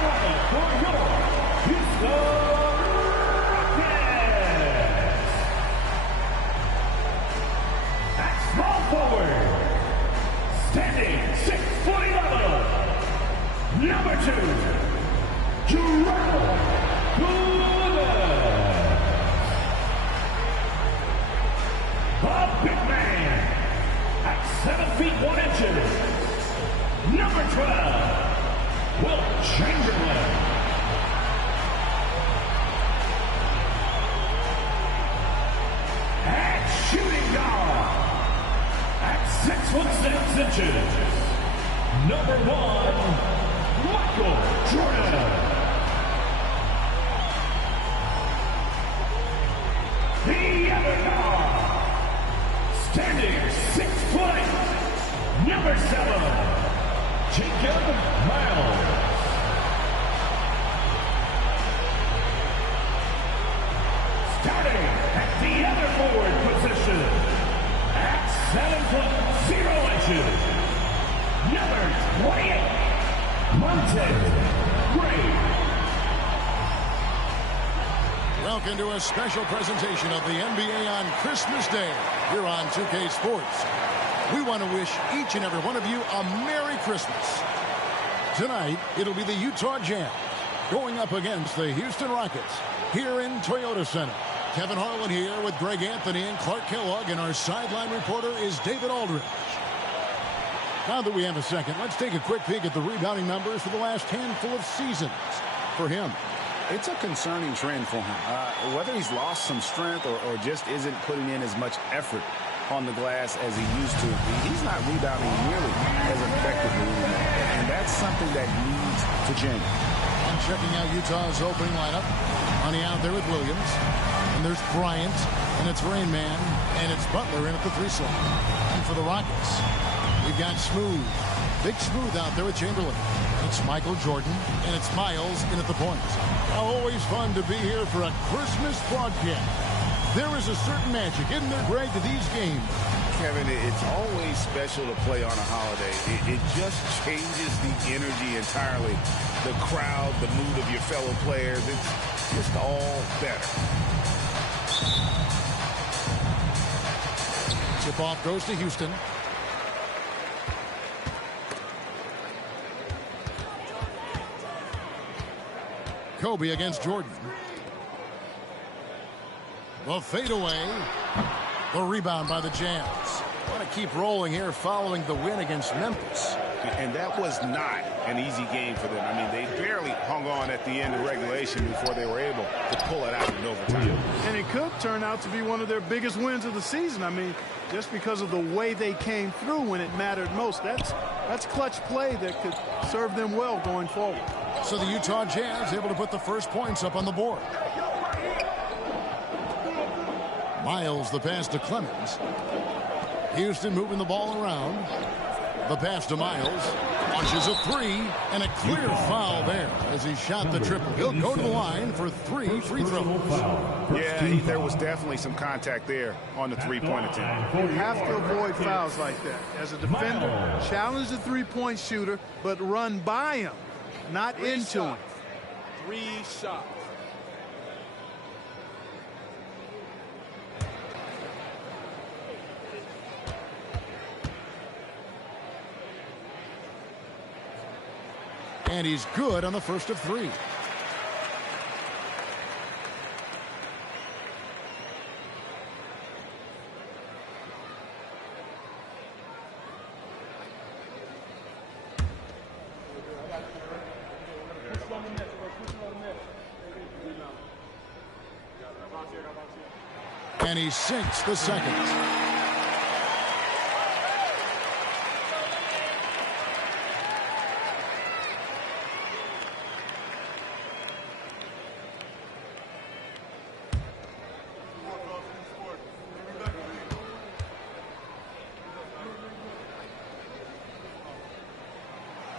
for your Houston Rockets. At small forward, standing 6'11", number 2, Jarrell Goudet. A big man at 7 feet 1 inches, number 12, Wilt Chamberlain. At shooting guard, at 6'6" number 1, Michael Jordan. The other guard, standing 6 foot, number 7, Jacob Miles. Starting at the other forward position, at 7 foot 0 inches, number 28, Monte Gray. Welcome to a special presentation of the NBA on Christmas Day here on 2K Sports. We want to wish each and every one of you a Merry Christmas. Tonight, it'll be the Utah Jazz going up against the Houston Rockets here in Toyota Center. Kevin Harlan here with Greg Anthony and Clark Kellogg, and our sideline reporter is David Aldridge. Now that we have a second, let's take a quick peek at the rebounding numbers for the last handful of seasons for him. It's a concerning trend for him. Whether he's lost some strength or just isn't putting in as much effort on the glass as he used to, he's not rebounding nearly as effectively anymore. And that's something that needs to change. And checking out Utah's opening lineup. Money out there with Williams. And there's Bryant. And it's Rain Man. And it's Butler in at the 3 slot. And for the Rockets, we've got Smooth. Big Smooth out there with Chamberlain. It's Michael Jordan. And it's Miles in at the point. Always fun to be here for a Christmas broadcast. There is a certain magic, isn't there, Greg, to these games? Kevin, it's always special to play on a holiday. It just changes the energy entirely. The crowd, the mood of your fellow players, it's just all better. Tip off goes to Houston. Kobe against Jordan. The fadeaway. The rebound by the Jazz. Want to keep rolling here following the win against Memphis. And that was not an easy game for them. I mean, they barely hung on at the end of regulation before they were able to pull it out in overtime. And it could turn out to be one of their biggest wins of the season. I mean, just because of the way they came through when it mattered most. That's clutch play that could serve them well going forward. So the Utah Jazz able to put the first points up on the board. Miles the pass to Clemens. Houston moving the ball around. The pass to Miles. Launches a 3 and a clear foul there as he shot the triple. He'll go to the line for 3 free throws. Yeah, there was definitely some contact there on the three-point attempt. You have to avoid fouls like that. As a defender, challenge the three-point shooter, but run by him, not into him. 3 shots. And he's good on the first of 3. And he sinks the second.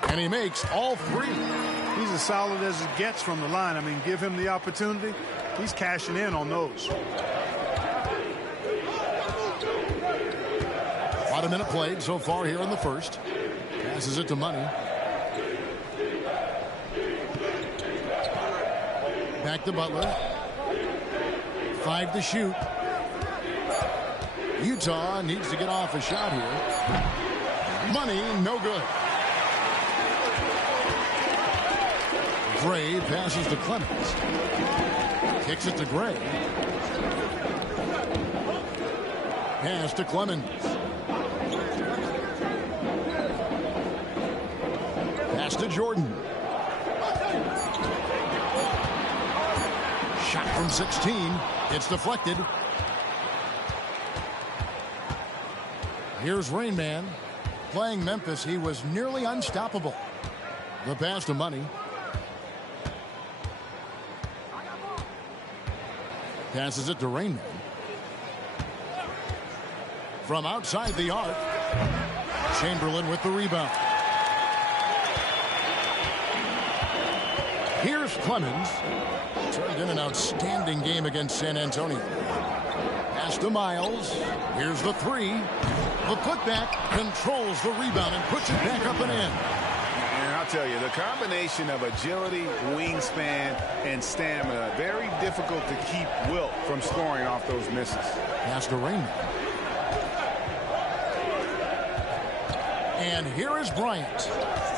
And he makes all 3. He's as solid as it gets from the line. I mean, give him the opportunity. He's cashing in on those. About a minute played so far here in the first. Passes it to Money. Back to Butler. 5 to shoot. Utah needs to get off a shot here. Money, no good. Gray passes to Clemens. Kicks it to Gray. Pass to Clemens. Pass to Jordan. Shot from 16. It's deflected. Here's Rain Man. Playing Memphis, he was nearly unstoppable. The pass to Money. Passes it to Rain Man. From outside the arc, Chamberlain with the rebound. Here's Clemens. Turned in an outstanding game against San Antonio. Pass to Miles. Here's the three. The putback controls the rebound and puts it back up and in. And I'll tell you, the combination of agility, wingspan, and stamina, very difficult to keep Wilt from scoring off those misses. Pass to Rain. And here is Bryant.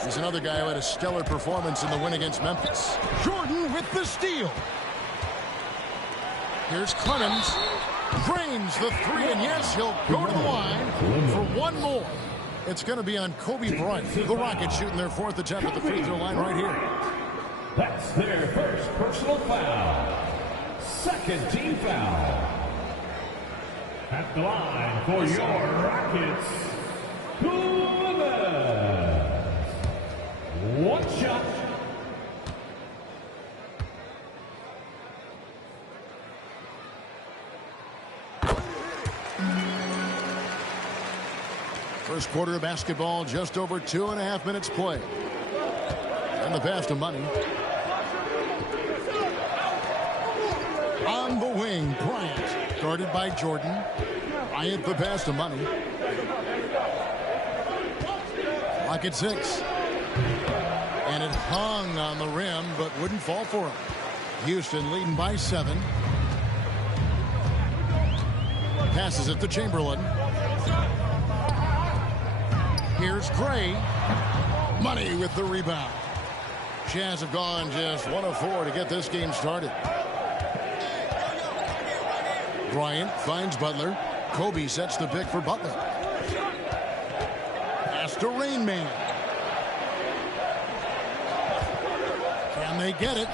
He's another guy who had a stellar performance in the win against Memphis. Jordan with the steal. Here's Clemens. Drains the three, and yes, he'll go to the line for one more. It's going to be on Kobe Bryant. The Rockets shooting their 4th attempt at the free throw line right here. That's their first personal foul. Second team foul. At the line for your Rockets, Clemens. One shot. First quarter of basketball, just over 2.5 minutes play. And the pass to Money. On the wing, Bryant. Guarded by Jordan. Bryant the pass to Money. Clock at 6. And it hung on the rim, but wouldn't fall for him. Houston leading by 7. Passes it to Chamberlain. Here's Gray. Money with the rebound. Jazz have gone just 1 of 4 to get this game started. Bryant finds Butler. Kobe sets the pick for Butler. Pass to Rain Man. Can they get it?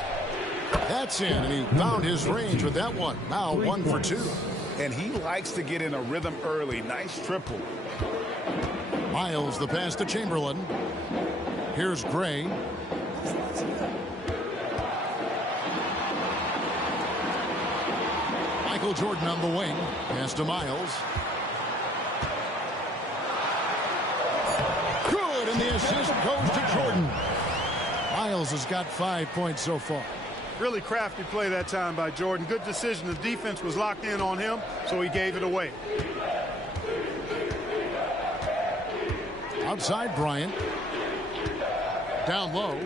That's in, and he found his range with that one. Now 1 for 2. And he likes to get in a rhythm early. Nice triple. Miles the pass to Chamberlain. Here's Gray. Michael Jordan on the wing. Pass to Miles. Good, and the assist goes to Jordan. Miles has got 5 points so far. Really crafty play that time by Jordan. Good decision. The defense was locked in on him, so he gave it away. Outside Bryant. Down low.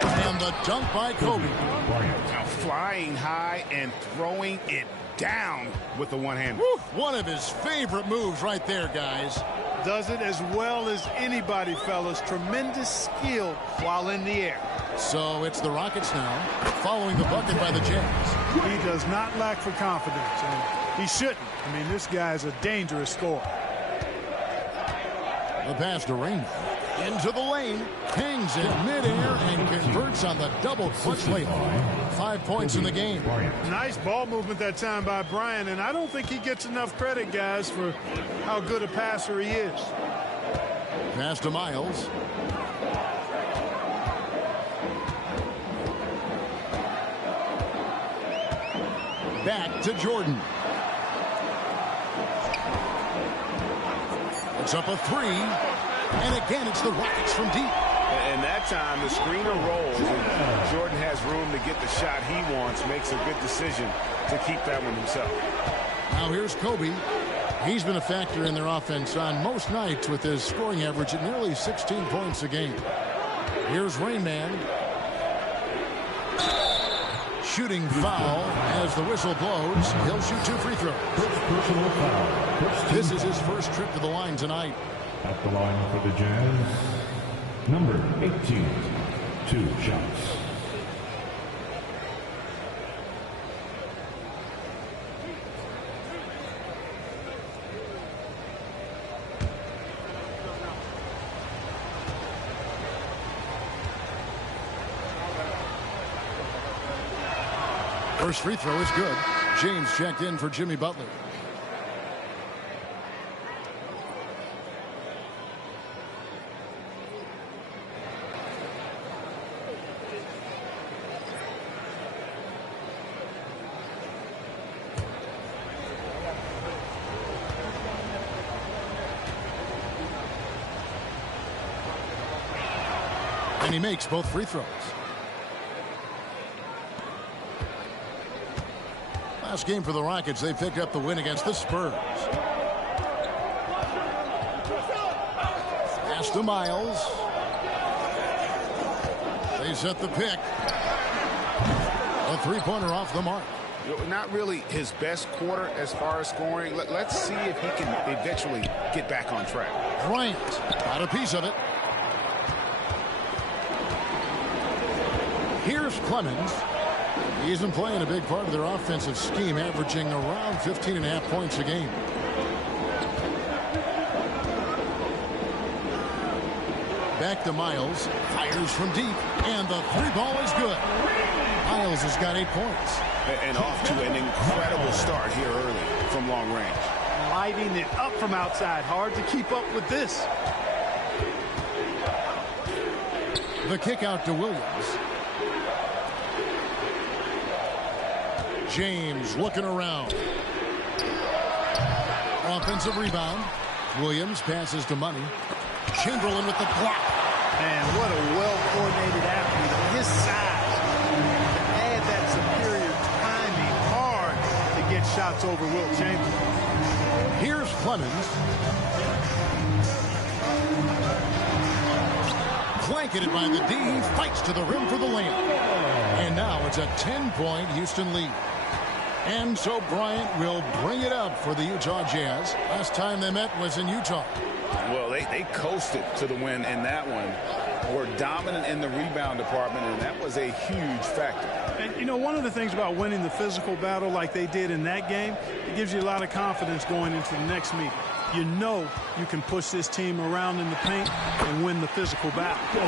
And the dunk by Kobe. Now flying high and throwing it down with the one-hand. One of his favorite moves right there, guys. Does it as well as anybody, fellas. Tremendous skill while in the air. So it's the Rockets now, following the bucket by the Jazz. He does not lack for confidence, and he shouldn't. I mean, this guy's a dangerous scorer. The pass to Rain. Into the lane. Hangs in midair and converts on the double clutch layup. 5 points in the game. Nice ball movement that time by Bryant, and I don't think he gets enough credit, guys, for how good a passer he is. Pass to Miles. Back to Jordan. It's up a 3. And again, it's the Rockets from deep. And that time, the screener rolls. And Jordan has room to get the shot he wants. Makes a good decision to keep that one himself. Now here's Kobe. He's been a factor in their offense on most nights with his scoring average at nearly 16 points a game. Here's Rain Man. shooting foul. As the whistle blows, he'll shoot 2 free throws. First personal foul. This is his first trip to the line tonight. At the line for the Jazz, number 18, 2 shots. First free throw is good. James checked in for Jimmy Butler. And he makes both free throws. Last game for the Rockets, they picked up the win against the Spurs. Pass to Miles. They set the pick. A three-pointer off the mark. Not really his best quarter as far as scoring. Let's see if he can eventually get back on track. Bryant got a piece of it. Here's Clemens. He isn't playing a big part of their offensive scheme, averaging around 15.5 points a game. Back to Miles. Fires from deep. And the three ball is good. Miles has got 8 points. And off to an incredible start here early from long range. Lighting it up from outside. Hard to keep up with this. The kick out to Williams. James looking around. Offensive rebound. Williams passes to Money. Chamberlain with the block. And what a well-coordinated athlete on his size. To add that superior timing, hard to get shots over Wilt Chamberlain. Here's Clemens. Blanketed by the D. Fights to the rim for the layup. And now it's a 10-point Houston lead. And so Bryant will bring it up for the Utah Jazz. Last time they met was in Utah. Well, they coasted to the win in that one. Were dominant in the rebound department, and that was a huge factor. And, you know, one of the things about winning the physical battle like they did in that game, it gives you a lot of confidence going into the next meeting. You know you can push this team around in the paint and win the physical battle.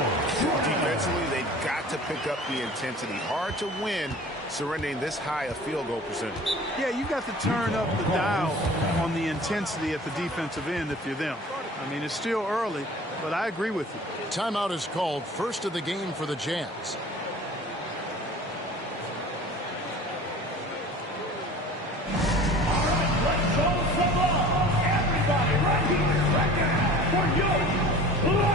Defensively, they've got to pick up the intensity. Hard to win surrendering this high a field goal percentage. Yeah, you've got to turn up the dial on the intensity at the defensive end if you're them. I mean, it's still early, but I agree with you. Timeout is called. First of the game for the Jazz. Everybody right here, right now, for your Blue.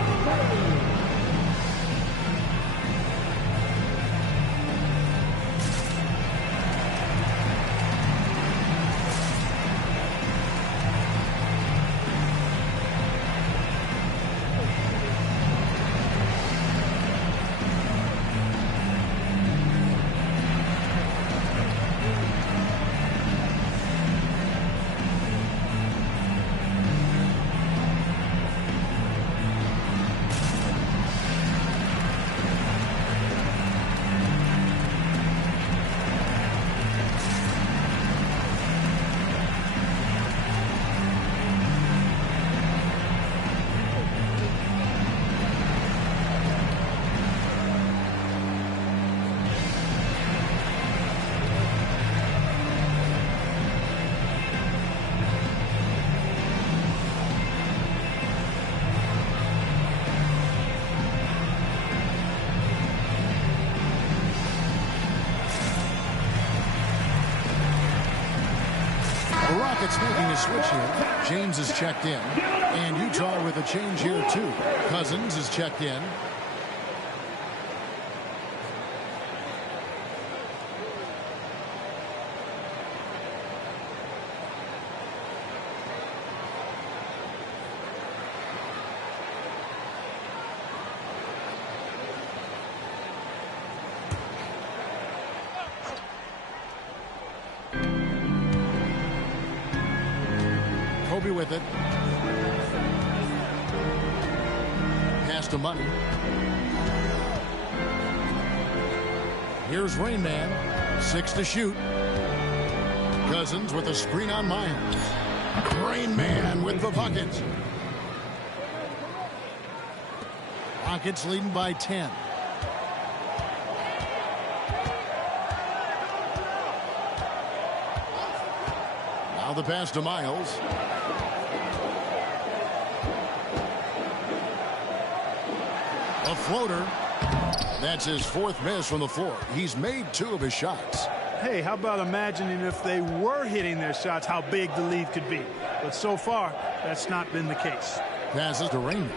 Rockets making a switch here. James is checked in. And Utah with a change here, too. Cousins is checked in. Kobe with it. Pass to Money. Here's Rain Man. 6 to shoot. Cousins with a screen on Miles. Rain Man with the bucket. Rockets leading by 10. Now the pass to Miles. A floater. That's his 4th miss from the floor. He's made 2 of his shots. Hey, how about imagining if they were hitting their shots, how big the lead could be? But so far, that's not been the case. Passes to Rain.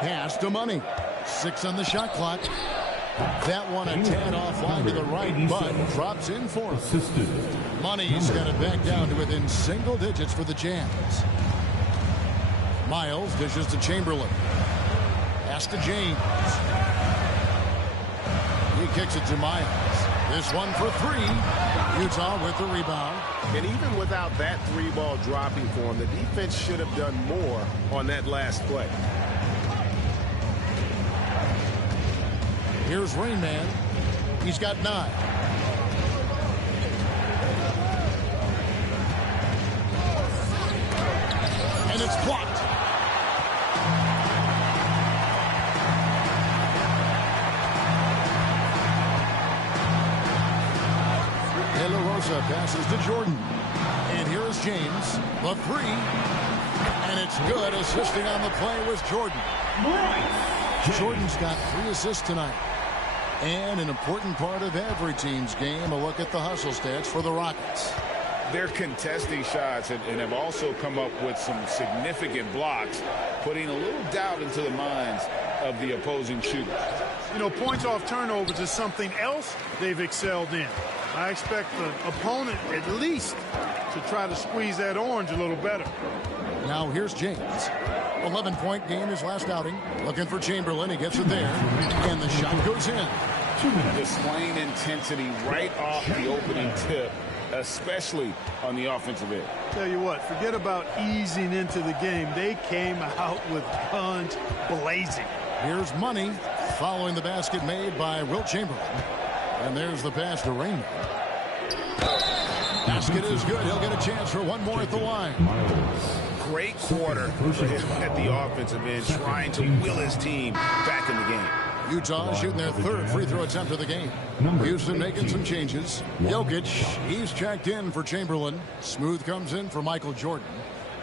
Pass to Money. 6 on the shot clock. That one a tad offline to the right, but drops in for him. Money's got it back down to within single digits for the Jazz. Miles dishes to Chamberlain. Pass to James. He kicks it to Miles. This one for 3. Utah with the rebound. And even without that 3-ball dropping for him, the defense should have done more on that last play. Here's Rain Man. He's got 9. And it's blocked. De La Rosa passes to Jordan. And here is James. The 3. And it's good. Assisting on the play was Jordan. Jordan's got 3 assists tonight. And an important part of every team's game, a look at the hustle stats for the Rockets. They're contesting shots and have also come up with some significant blocks, putting a little doubt into the minds of the opposing shooters. You know, points off turnovers is something else they've excelled in. I expect the opponent at least to try to squeeze that orange a little better. Now here's James. 11-point game his last outing. Looking for Chamberlain. He gets it there. And the shot goes in. Displaying intensity right off the opening tip, especially on the offensive end. Tell you what, forget about easing into the game. They came out with guns blazing. Here's Money following the basket made by Wilt Chamberlain. And there's the pass to Rain. Basket is good. He'll get a chance for one more at the line. Great quarter for him at the offensive end, trying to will his team back in the game. Utah shooting their 3rd free throw attempt of the game. Houston making some changes. Jokic, he's checked in for Chamberlain. Smooth comes in for Michael Jordan.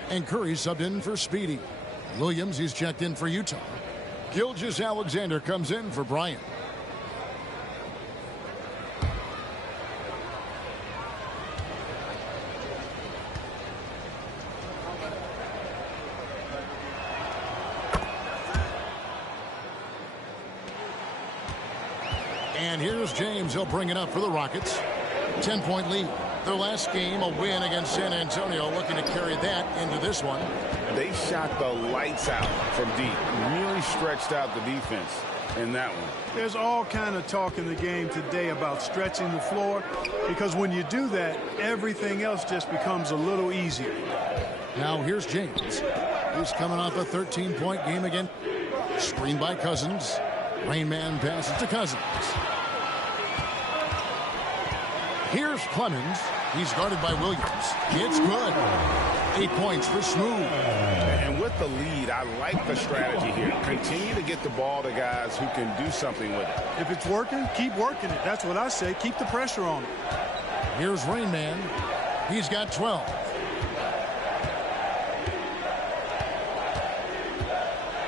And Curry subbed in for Speedy. Williams, he's checked in for Utah. Gilgeous-Alexander comes in for Bryant. And here's James. He'll bring it up for the Rockets. 10-point lead. Their last game, a win against San Antonio, looking to carry that into this one. They shot the lights out from deep. Really stretched out the defense in that one. There's all kind of talk in the game today about stretching the floor, because when you do that, everything else just becomes a little easier. Now here's James. He's coming off a 13-point game again. Screened by Cousins. Rain Man passes to Cousins. Here's Clemens. He's guarded by Williams. It's good. 8 points for Smooth. And with the lead, I like the strategy here. Continue to get the ball to guys who can do something with it. If it's working, keep working it. That's what I say. Keep the pressure on him. Here's Rain Man. He's got 12.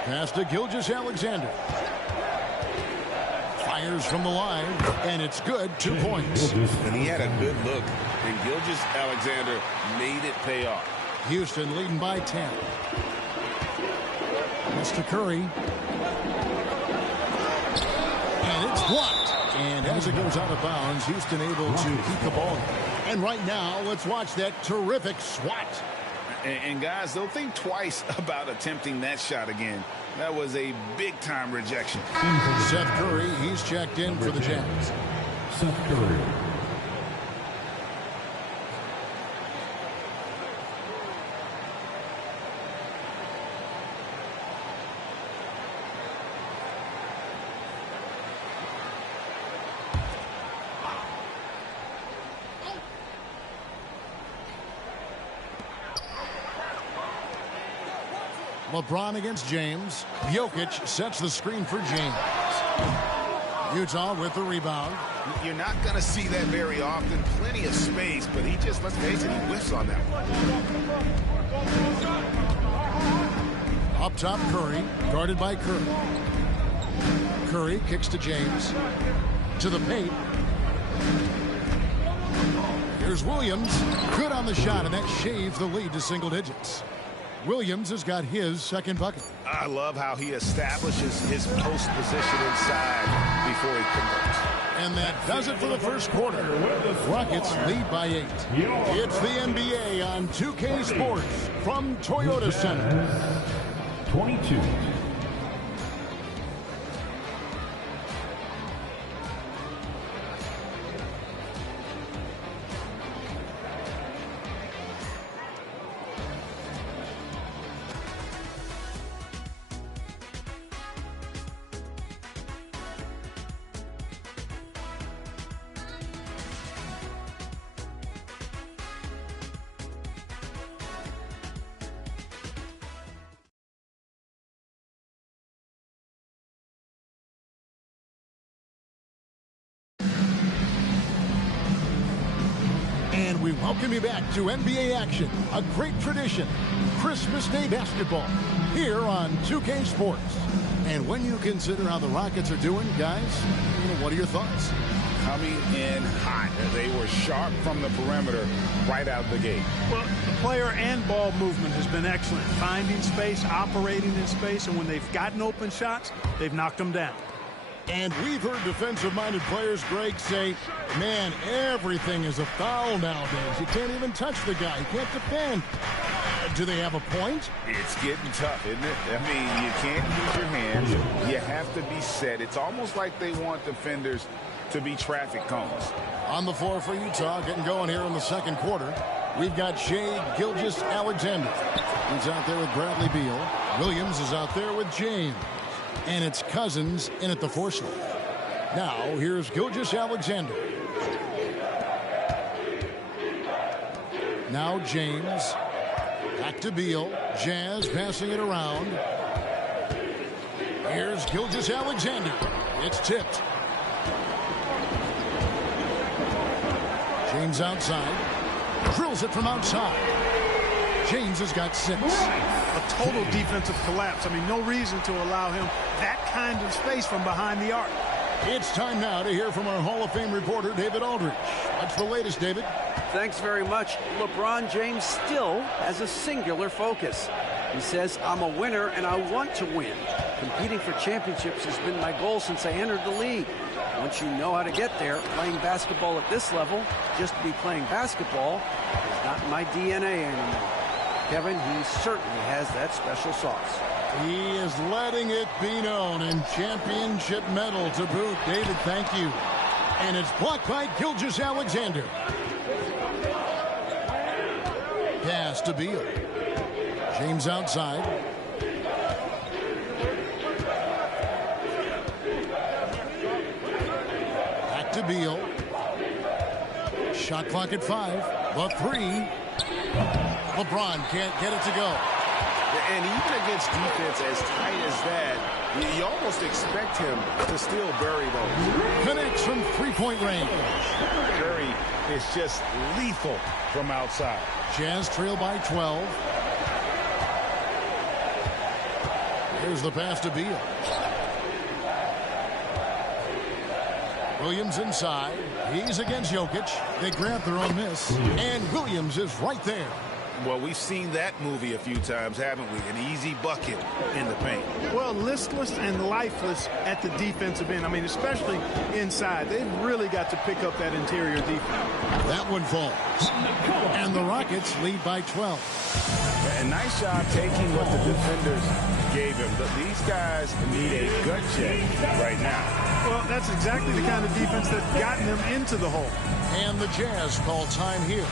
Pass to Gilgeous-Alexander. Fires from the line, and it's good. 2 points. And he had a good look, and Gilgeous-Alexander made it pay off. Houston leading by 10. Mr. Curry. And it's blocked. And as it goes out of bounds, Houston able to keep the ball. And right now, let's watch that terrific swat. And guys, they'll think twice about attempting that shot again. That was a big-time rejection. Seth Curry, he's checked in for the Jazz. Seth Curry. LeBron against James. Jokic sets the screen for James. Utah with the rebound. You're not going to see that very often. Plenty of space, but he just, let's face it, he whiffs on that one. Up top, Curry, guarded by Curry. Curry kicks to James. To the paint. Here's Williams. Good on the shot, and that shaves the lead to single digits. Williams has got his second bucket. I love how he establishes his post position inside before he converts. And that does it for the first quarter. Rockets lead by 8. It's the NBA on 2K Sports from Toyota Center. 22. And we welcome you back to NBA action, a great tradition, Christmas Day basketball, here on 2K Sports. And when you consider how the Rockets are doing, guys, what are your thoughts? Coming in hot. They were sharp from the perimeter right out the gate. Well, the player and ball movement has been excellent. Finding space, operating in space, and when they've gotten open shots, they've knocked them down. And we've heard defensive-minded players, Greg, say, man, everything is a foul nowadays. You can't even touch the guy. You can't defend. Do they have a point? It's getting tough, isn't it? I mean, you can't use your hands. You have to be set. It's almost like they want defenders to be traffic cones. On the floor for Utah, getting going here in the second quarter. We've got Shai Gilgeous-Alexander. He's out there with Bradley Beal. Williams is out there with James. And it's Cousins in at the 4 slot. Now, here's Gilgeous-Alexander. Now James. Back to Beal. Jazz passing it around. Here's Gilgeous-Alexander. It's tipped. James outside. Drills it from outside. James has got 6. A total defensive collapse. I mean, no reason to allow him that kind of space from behind the arc. It's time now to hear from our Hall of Fame reporter, David Aldridge. What's the latest, David? Thanks very much. LeBron James still has a singular focus. He says, I'm a winner and I want to win. Competing for championships has been my goal since I entered the league. Once you know how to get there, playing basketball at this level, just to be playing basketball, is not in my DNA anymore. Kevin, he certainly has that special sauce. He is letting it be known, and championship medal to boot. David, thank you. And it's blocked by Gilgeous-Alexander. Pass to Beal. James outside. Back to Beal. Shot clock at 5. The 3. LeBron can't get it to go. And even against defense as tight as that, you almost expect him to still bury those. Connects from three-point range. Curry is just lethal from outside. Jazz trail by 12. Here's the pass to Beal. Williams inside. He's against Jokic. They grab their own miss. And Williams is right there. Well, we've seen that movie a few times, haven't we? An easy bucket in the paint. Well, listless and lifeless at the defensive end. I mean, especially inside. They've really got to pick up that interior defense. That one falls. And the Rockets lead by 12. A nice job taking what the defenders gave him. But these guys need a gut check right now. Well, that's exactly the kind of defense that's gotten them into the hole. And the Jazz call time here.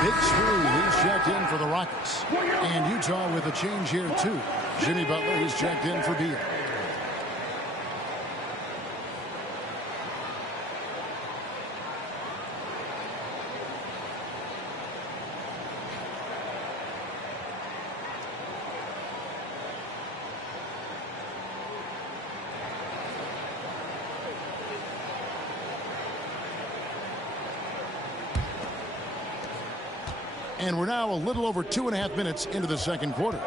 Big Sprue, he's checked in for the Rockets. And Utah with a change here, too. Jimmy Butler, he's checked in for Beal. And we're now a little over 2.5 minutes into the second quarter.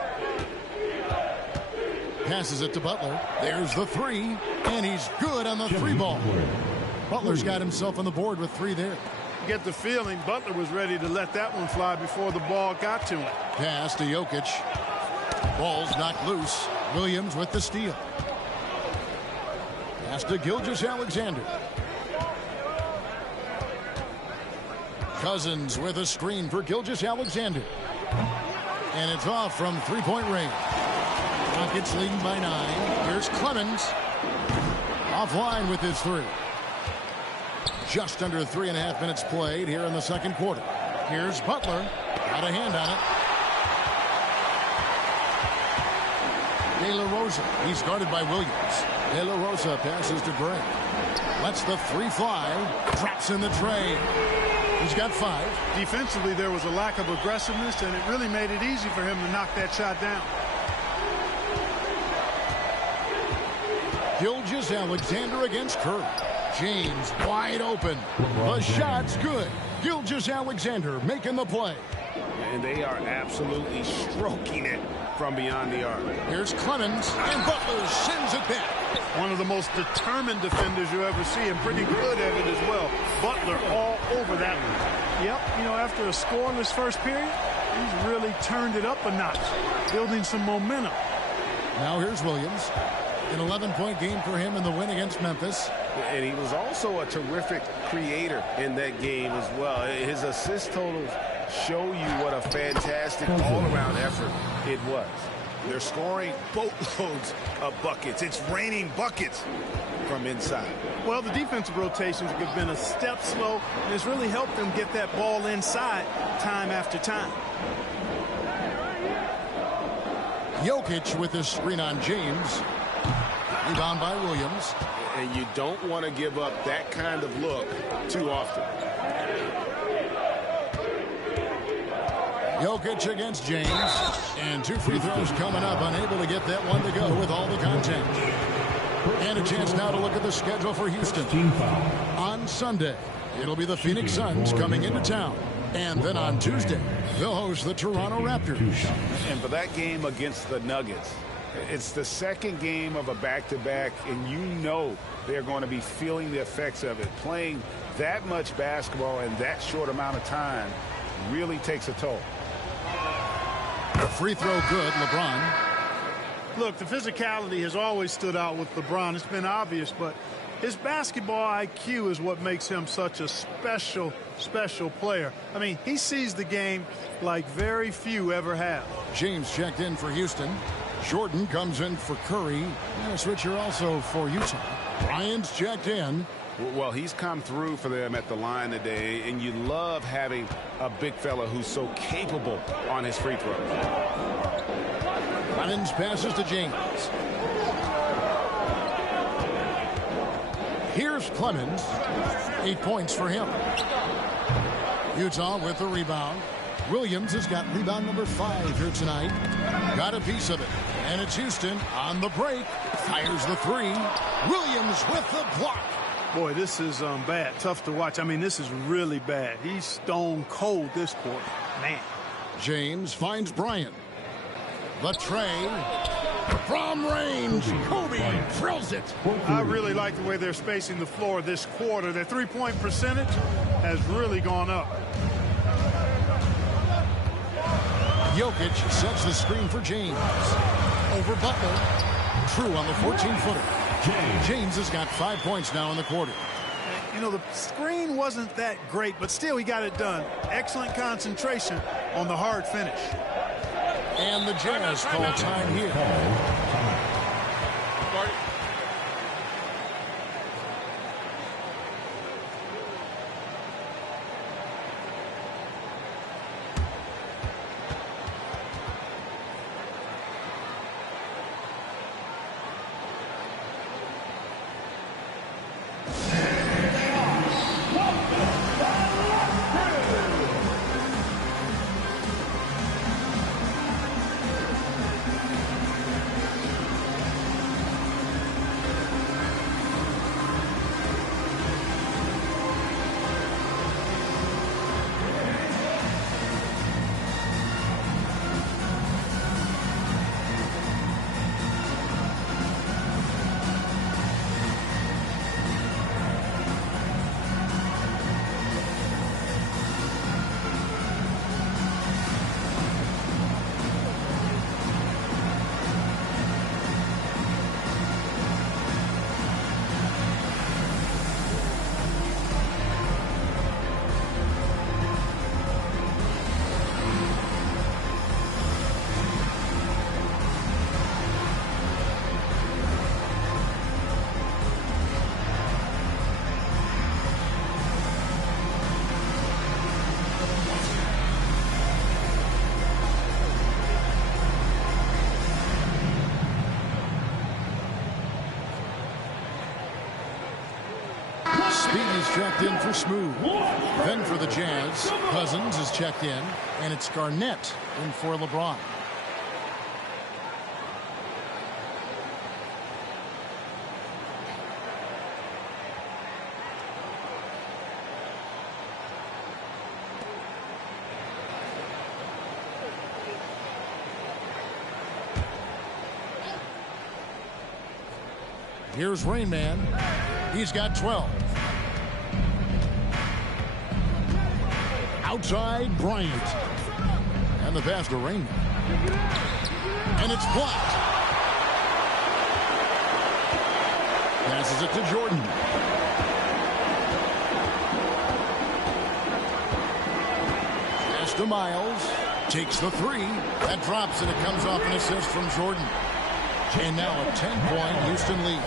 Passes it to Butler. There's the three. And he's good on the three ball. Butler's got himself on the board with 3 there. You get the feeling Butler was ready to let that one fly before the ball got to him. Pass to Jokic. Ball's knocked loose. Williams with the steal. Pass to Gilgeous-Alexander. Cousins with a screen for Gilgeous-Alexander. And it's off from three-point range. Rockets leading by 9. Here's Clemens. Offline with his 3. Just under 3.5 minutes played here in the second quarter. Here's Butler. Got a hand on it. De La Rosa. He's guarded by Williams. De La Rosa passes to Gray. Lets the 3 fly. Drops in the tray. He's got 5. Defensively, there was a lack of aggressiveness, and it really made it easy for him to knock that shot down. Gilgeous-Alexander against Curry. James wide open. The shot's good. Gilgeous-Alexander making the play. And they are absolutely stroking it from beyond the arc. Here's Clemens, and Butler sends it back. One of the most determined defenders you ever see, and pretty good at it as well. Butler all over that one. Yep, you know, after a scoreless first period, he's really turned it up a notch, building some momentum. Now here's Williams. An 11-point game for him in the win against Memphis. And he was also a terrific creator in that game as well. His assist totals show you what a fantastic all-around effort it was. They're scoring boatloads of buckets. It's raining buckets from inside. Well, the defensive rotations have been a step slow, and it's really helped them get that ball inside time after time. Jokic with the screen on James. Rebound by Williams. And you don't want to give up that kind of look too often. Jokic against James. And 2 free throws coming up. Unable to get that one to go with all the contact. And a chance now to look at the schedule for Houston. On Sunday, it'll be the Phoenix Suns coming into town. And then on Tuesday, they'll host the Toronto Raptors. And for that game against the Nuggets, it's the second game of a back-to-back, and you know they're going to be feeling the effects of it. Playing that much basketball in that short amount of time really takes a toll. The free throw good, LeBron. Look, the physicality has always stood out with LeBron. It's been obvious, but his basketball IQ is what makes him such a special player. I mean, he sees the game like very few ever have. James checked in for Houston. Jordan comes in for Curry. And a switcher also for Utah. Bryant's checked in. Well, he's come through for them at the line today, and you love having a big fella who's so capable on his free throws. Rollins passes to James. Here's Clemens. 8 points for him. Utah with the rebound. Williams has got rebound number 5 here tonight. Got a piece of it. And it's Houston on the break. Fires the 3. Williams with the block. Boy, this is bad. Tough to watch. I mean, this is really bad. He's stone cold this quarter. Man. James finds Bryant. The tray. From range. Kobe drills it. I really like the way they're spacing the floor this quarter. Their three-point percentage has really gone up. Jokic sets the screen for James. Over Butler. True on the 14-footer. James has got 5 points now in the quarter. You know, the screen wasn't that great, but still he got it done. Excellent concentration on the hard finish. And the Jazz call time here. is checked in for Smooth. Then for the Jazz, Cousins is checked in, and it's Garnett in for LeBron. Here's Rain Man. He's got 12. Outside Bryant. And the pass to Rain Man. And it's blocked. Passes it to Jordan. Pass to Miles. Takes the three. That drops and it comes off an assist from Jordan. And now a 10-point Houston lead.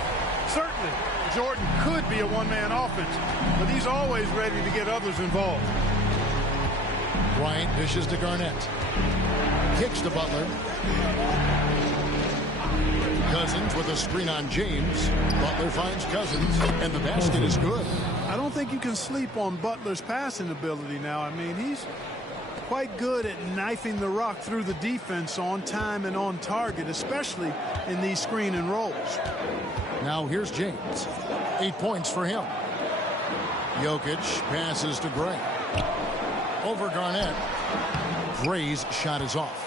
Certainly, Jordan could be a one-man offense, but he's always ready to get others involved. Bryant dishes to Garnett. Kicks to Butler. Cousins with a screen on James. Butler finds Cousins, and the basket is good. I don't think you can sleep on Butler's passing ability now. I mean, he's quite good at knifing the rock through the defense on time and on target, especially in these screen and rolls. Now here's James. 8 points for him. Jokic passes to Gray. Over Garnett. Gray's shot is off.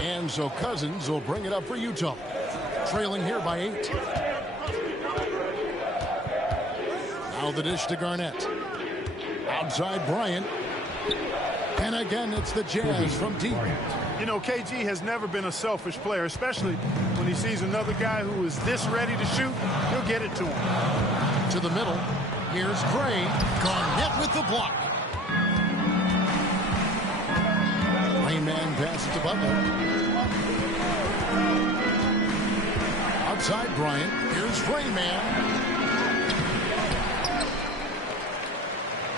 And so Cousins will bring it up for Utah. Trailing here by 8. Now the dish to Garnett. Outside Bryant. And again, it's the Jazz from deep. You know, KG has never been a selfish player, especially when he sees another guy who is this ready to shoot. He'll get it to him. To the middle. Here's Gray. Garnett with the block. Rain Man passes to Butler. Outside Bryant. Here's Rain Man.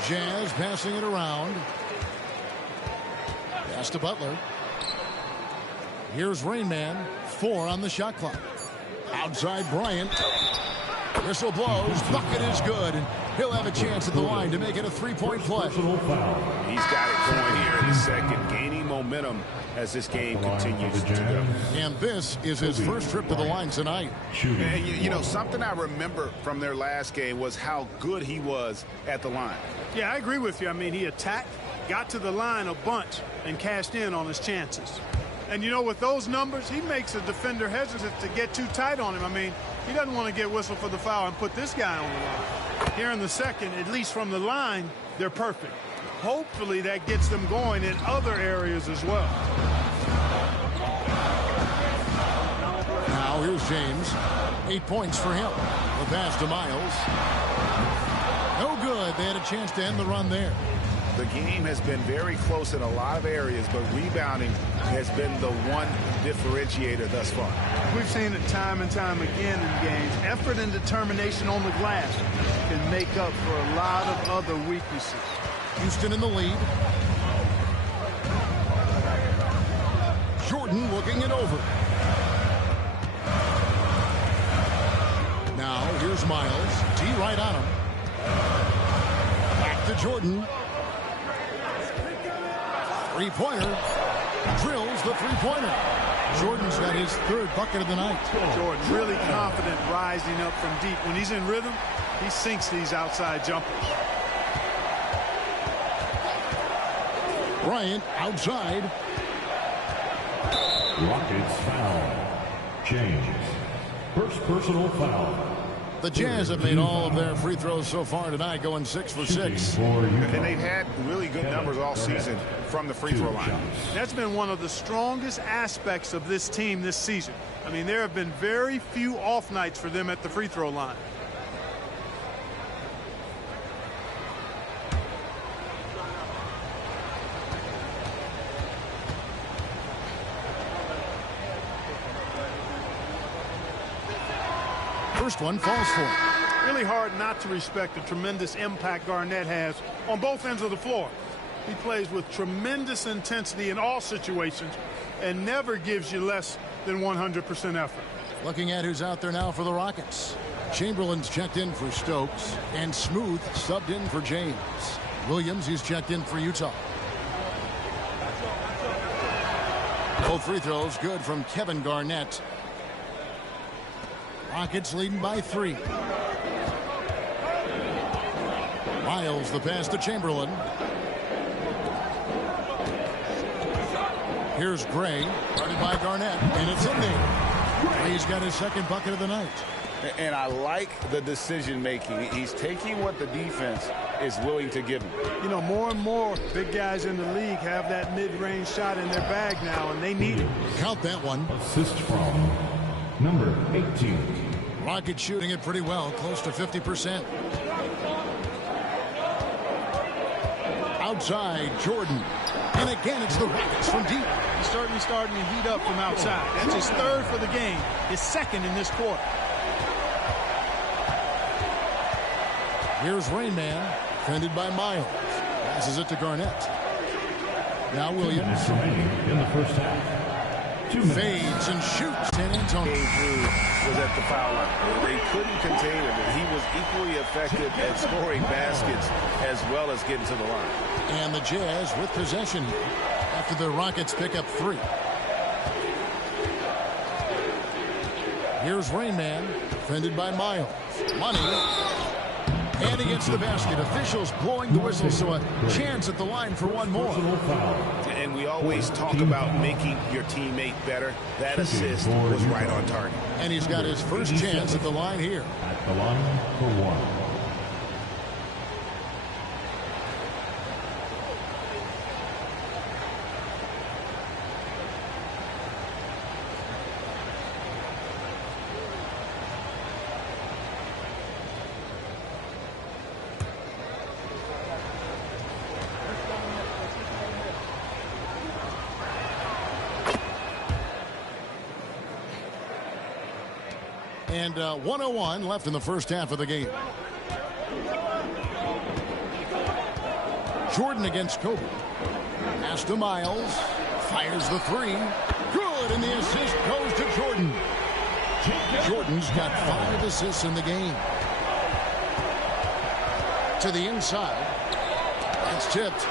Jazz passing it around. Pass to Butler. Here's Rain Man. 4 on the shot clock. Outside Bryant. Whistle blows. Bucket is good. And he'll have a chance at the line to make it a 3-point play. He's got it going here in the second, gaining momentum as this game continues to go. And this is his first trip to the line tonight. And you know, something I remember from their last game was how good he was at the line. Yeah, I agree with you. I mean, he attacked, got to the line a bunch, and cashed in on his chances. And, you know, with those numbers, he makes a defender hesitant to get too tight on him. I mean, he doesn't want to get whistled for the foul and put this guy on the line. Here in the second, at least from the line, they're perfect. Hopefully that gets them going in other areas as well. Now here's James. 8 points for him. The pass to Miles. No good. They had a chance to end the run there. The game has been very close in a lot of areas, but rebounding has been the one differentiator thus far. We've seen it time and time again in games. Effort and determination on the glass can make up for a lot of other weaknesses. Houston in the lead. Jordan looking it over. Now here's Miles. T right on him. Back to Jordan. Three-pointer. Drills the three-pointer. Jordan's got his third bucket of the night. Jordan really confident rising up from deep. When he's in rhythm, he sinks these outside jumpers. Bryant outside. Rockets foul. James. First personal foul. The Jazz have made all of their free throws so far tonight, going 6 for 6. And they've had really good numbers all season from the free throw line. That's been one of the strongest aspects of this team this season. I mean, there have been very few off nights for them at the free throw line. First one falls for him. Really hard not to respect the tremendous impact Garnett has on both ends of the floor. He plays with tremendous intensity in all situations and never gives you less than 100% effort. Looking at who's out there now for the Rockets. Chamberlain's checked in for Stokes, and Smooth subbed in for James. Williams, he's checked in for Utah. Both free throws good from Kevin Garnett. Rockets leading by 3. Miles the pass to Chamberlain. Here's Gray, guarded by Garnett, and it's in there. Gray's got his second bucket of the night. And I like the decision-making. He's taking what the defense is willing to give him. You know, more and more big guys in the league have that mid-range shot in their bag now, and they need it. Count that one. Assist from number 18. Rockets shooting it pretty well, close to 50%. Outside, Jordan. And again, it's the Rockets from deep. He's certainly starting to heat up from outside. That's his third for the game, his second in this quarter. Here's Rain Man, defended by Miles. Passes it to Garnett. Now Williams. Minutes remaining in the first half. 2 minutes. Fades and shoots. San Antonio. Was at the foul line. They couldn't contain him, and he was equally effective at scoring baskets as well as getting to the line. And the Jazz with possession here after the Rockets pick up 3. Here's Rain Man, defended by Miles. Money. And against the basket. Officials blowing the whistle, so a chance at the line for one more. And we always talk about making your teammate better. That assist was right on target. And he's got his first chance at the line here. At the line for 1. And 1:01 left in the first half of the game. Jordan against Kobe. Pass to Miles. Fires the 3. Good, and the assist goes to Jordan. Jordan's got 5 assists in the game. To the inside. It's tipped.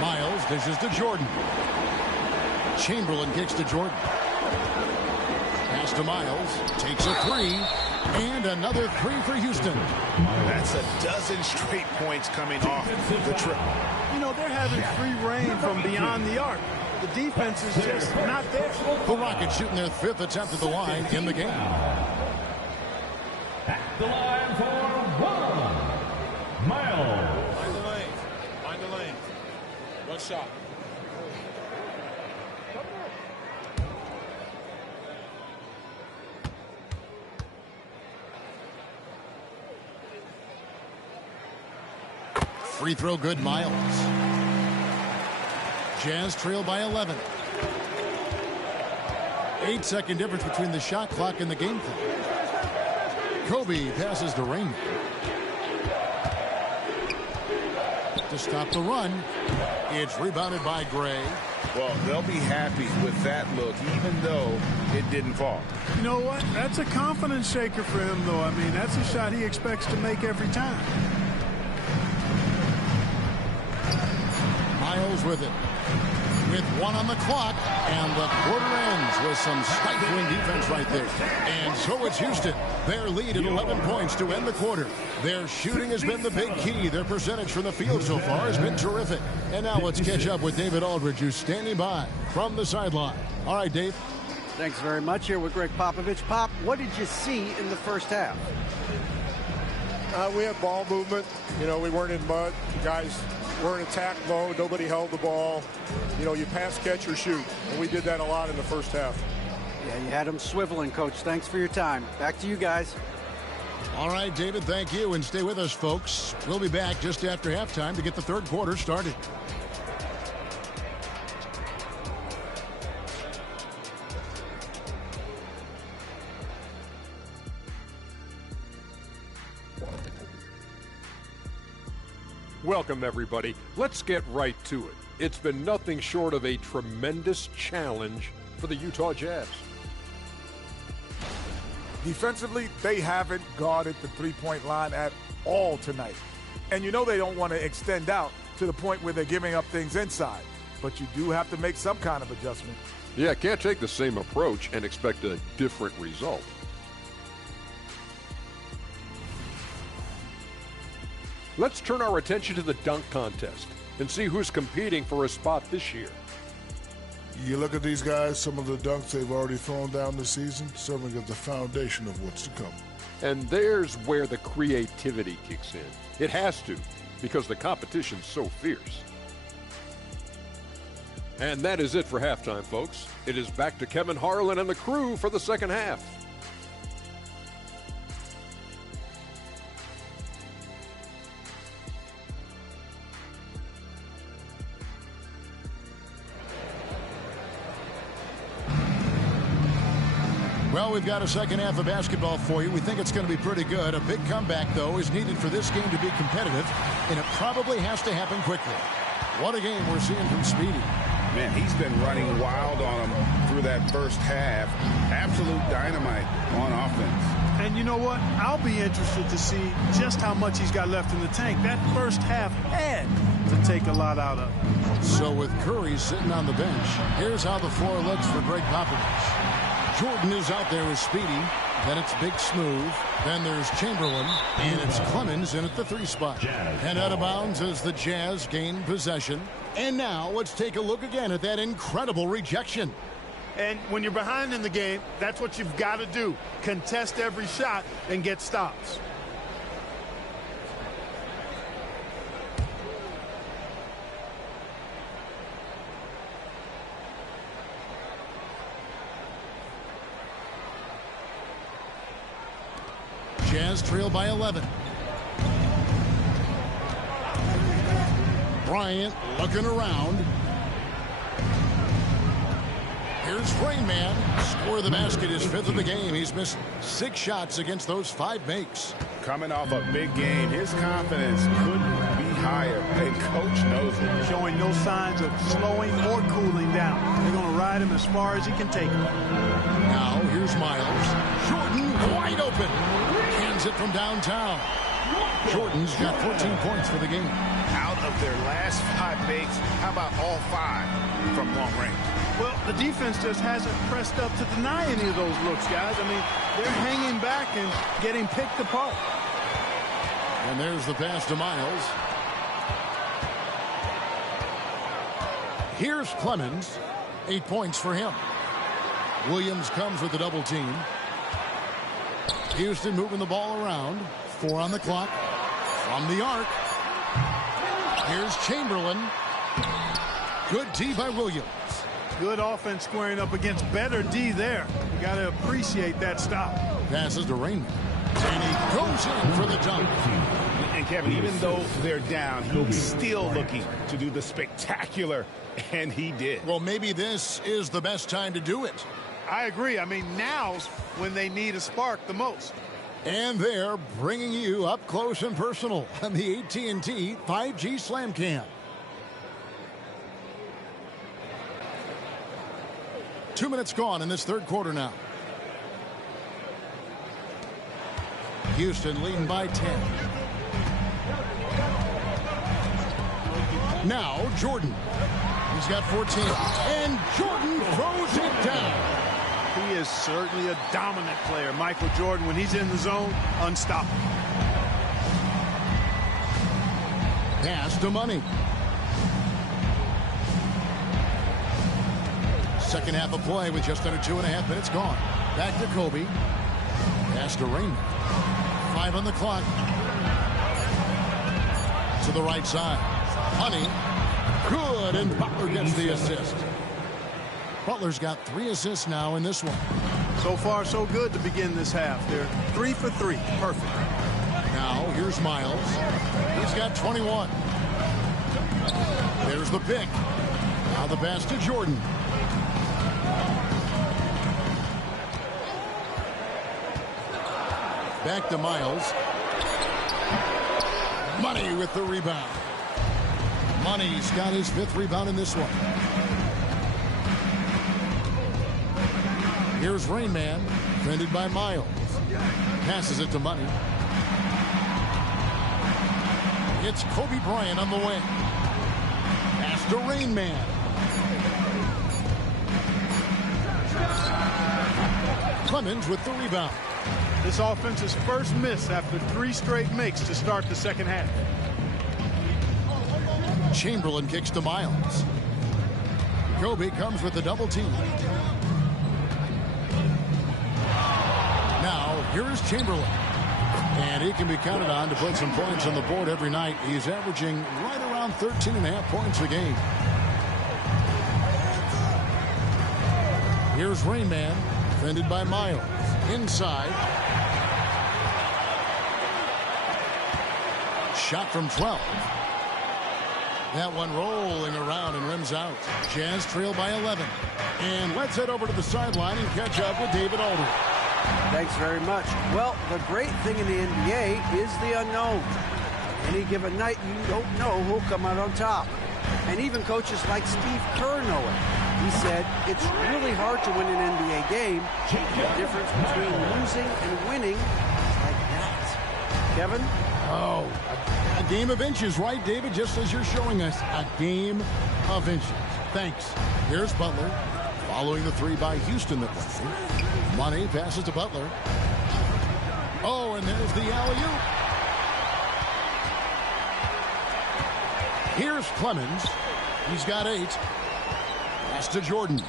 Miles dishes to Jordan. Chamberlain kicks to Jordan. Pass to Miles. Takes a 3. And another 3 for Houston. That's a dozen straight points coming off the triple. You know, they're having free reign from beyond the arc. The defense is just not there. The Rockets shooting their 5th attempt at the line in the game. At the line for 1. Miles. Find the lane. Find the lane. One shot. Free throw good, Miles. Jazz trail by 11. 8-second difference between the shot clock and the game clock. Kobe passes to Rain. To stop the run. It's rebounded by Gray. Well, they'll be happy with that look, even though it didn't fall. You know what? That's a confidence shaker for him, though. I mean, that's a shot he expects to make every time. Miles with it. With 1 on the clock, and the quarter ends with some stifling defense right there. And so it's Houston. Their lead at 11 points to end the quarter. Their shooting has been the big key. Their percentage from the field so far has been terrific. And now let's catch up with David Aldridge, who's standing by from the sideline. All right, Dave. Thanks very much. Here with Greg Popovich. Pop, what did you see in the first half? We had ball movement. You know, we weren't in mud. The guys were in attack mode. Nobody held the ball. You know, you pass, catch, or shoot. And we did that a lot in the first half. Yeah, you had them swiveling, Coach. Thanks for your time. Back to you guys. All right, David, thank you. And stay with us, folks. We'll be back just after halftime to get the third quarter started. Welcome, everybody. Let's get right to it. It's been nothing short of a tremendous challenge for the Utah Jazz. Defensively, they haven't guarded the three-point line at all tonight. And you know they don't want to extend out to the point where they're giving up things inside. But you do have to make some kind of adjustment. Yeah, can't take the same approach and expect a different result. Let's turn our attention to the dunk contest and see who's competing for a spot this year. You look at these guys, some of the dunks they've already thrown down this season, serving as the foundation of what's to come. And there's where the creativity kicks in. It has to, because the competition's so fierce. And that is it for halftime, folks. It is back to Kevin Harlan and the crew for the second half. Well, we've got a second half of basketball for you. We think it's going to be pretty good. A big comeback, though, is needed for this game to be competitive, and it probably has to happen quickly. What a game we're seeing from Speedy. Man, he's been running wild on him through that first half. Absolute dynamite on offense. And you know what? I'll be interested to see just how much he's got left in the tank. That first half had to take a lot out of him. So with Curry sitting on the bench, here's how the floor looks for Greg Popovich. Jordan is out there with Speedy. Then it's Big Smooth. Then there's Chamberlain. And it's Clemens in at the 3 spot. And out of bounds as the Jazz gain possession. And now let's take a look again at that incredible rejection. And when you're behind in the game, that's what you've got to do. Contest every shot and get stops. Jazz trail by 11. Bryant looking around. Here's Rain Man. Score of the basket, his 5th of the game. He's missed 6 shots against those 5 makes. Coming off a big game, his confidence couldn't be higher, and Coach knows it. Showing no signs of slowing or cooling down. They're going to ride him as far as he can take him. Now here's Miles. Jordan wide open. Hands it from downtown. Jordan's got 14 points for the game. Out of their last 5 makes, how about all 5 from long range? Well, the defense just hasn't pressed up to deny any of those looks, guys. I mean, they're hanging back and getting picked apart. And there's the pass to Miles. Here's Clemens. 8 points for him. Williams comes with the double team. Houston moving the ball around. 4 on the clock. From the arc. Here's Chamberlain. Good D by Williams. Good offense squaring up against better D there. You got to appreciate that stop. Passes to Rainman. And he goes in for the dunk. And Kevin, even though they're down, he's still looking to do the spectacular, and he did. Well, maybe this is the best time to do it. I agree. I mean, now's when they need a spark the most. And they're bringing you up close and personal on the AT&T 5G Slam Cam. 2 minutes gone in this third quarter now. Houston leading by 10. Now Jordan. He's got 14. And Jordan throws it down. He is certainly a dominant player. Michael Jordan, when he's in the zone, unstoppable. Pass to Money. Second half of play with just under 2.5 minutes gone. Back to Kobe. Pass to Rainman. 5 on the clock. To the right side. Honey. Good, and Butler gets the assist. Butler's got 3 assists now in this one. So far, so good to begin this half. They're 3 for 3. Perfect. Now, here's Miles. He's got 21. There's the pick. Now the pass to Jordan. Back to Miles. Money with the rebound. Money's got his 5th rebound in this one. Here's Rain Man, defended by Miles. Passes it to Money. It's Kobe Bryant on the wing. Pass to Rain Man. Clemens with the rebound. This offense's first miss after 3 straight makes to start the second half. Chamberlain kicks to Miles. Kobe comes with the double team. Now, here is Chamberlain. And he can be counted on to put some points on the board every night. He's averaging right around 13.5 points a game. Here's Rain Man, defended by Miles. Inside. Shot from 12. That one rolling around and rims out. Jazz trail by 11. And let's head over to the sideline and catch up with David Aldridge. Thanks very much. Well, the great thing in the NBA is the unknown. Any given night, you don't know who'll come out on top. And even coaches like Steve Kerr know it. He said, it's really hard to win an NBA game. The difference between losing and winning is like that. Kevin? Oh, a game of inches, right, David? Just as you're showing us, a game of inches. Thanks. Here's Butler, following the 3 by Houston that went. Money passes to Butler. Oh, and there's the alley-oop. Here's Clemens. He's got 8. Pass to Jordan.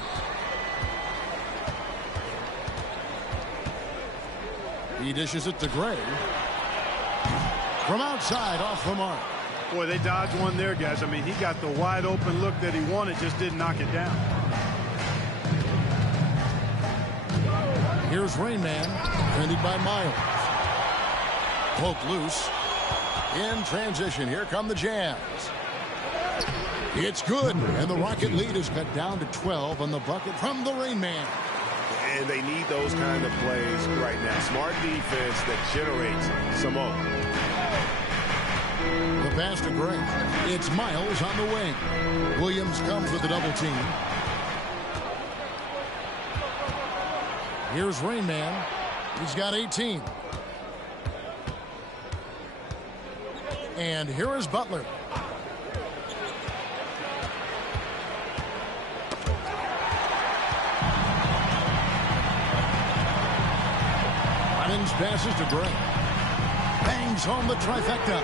He dishes it to Gray. From outside, off the mark. Boy, they dodged one there, guys. I mean, he got the wide open look that he wanted, just didn't knock it down. Here's Rain Man, defended by Miles. Poke loose. In transition, here come the Jazz. It's good, and the Rocket lead is cut down to 12 on the bucket from the Rain Man. And they need those kind of plays right now. Smart defense that generates some more. The pass to Gray. It's Miles on the wing. Williams comes with the double team. Here's Rain Man. He's got 18. And here is Butler. Clemens passes to Gray. Bangs home the trifecta.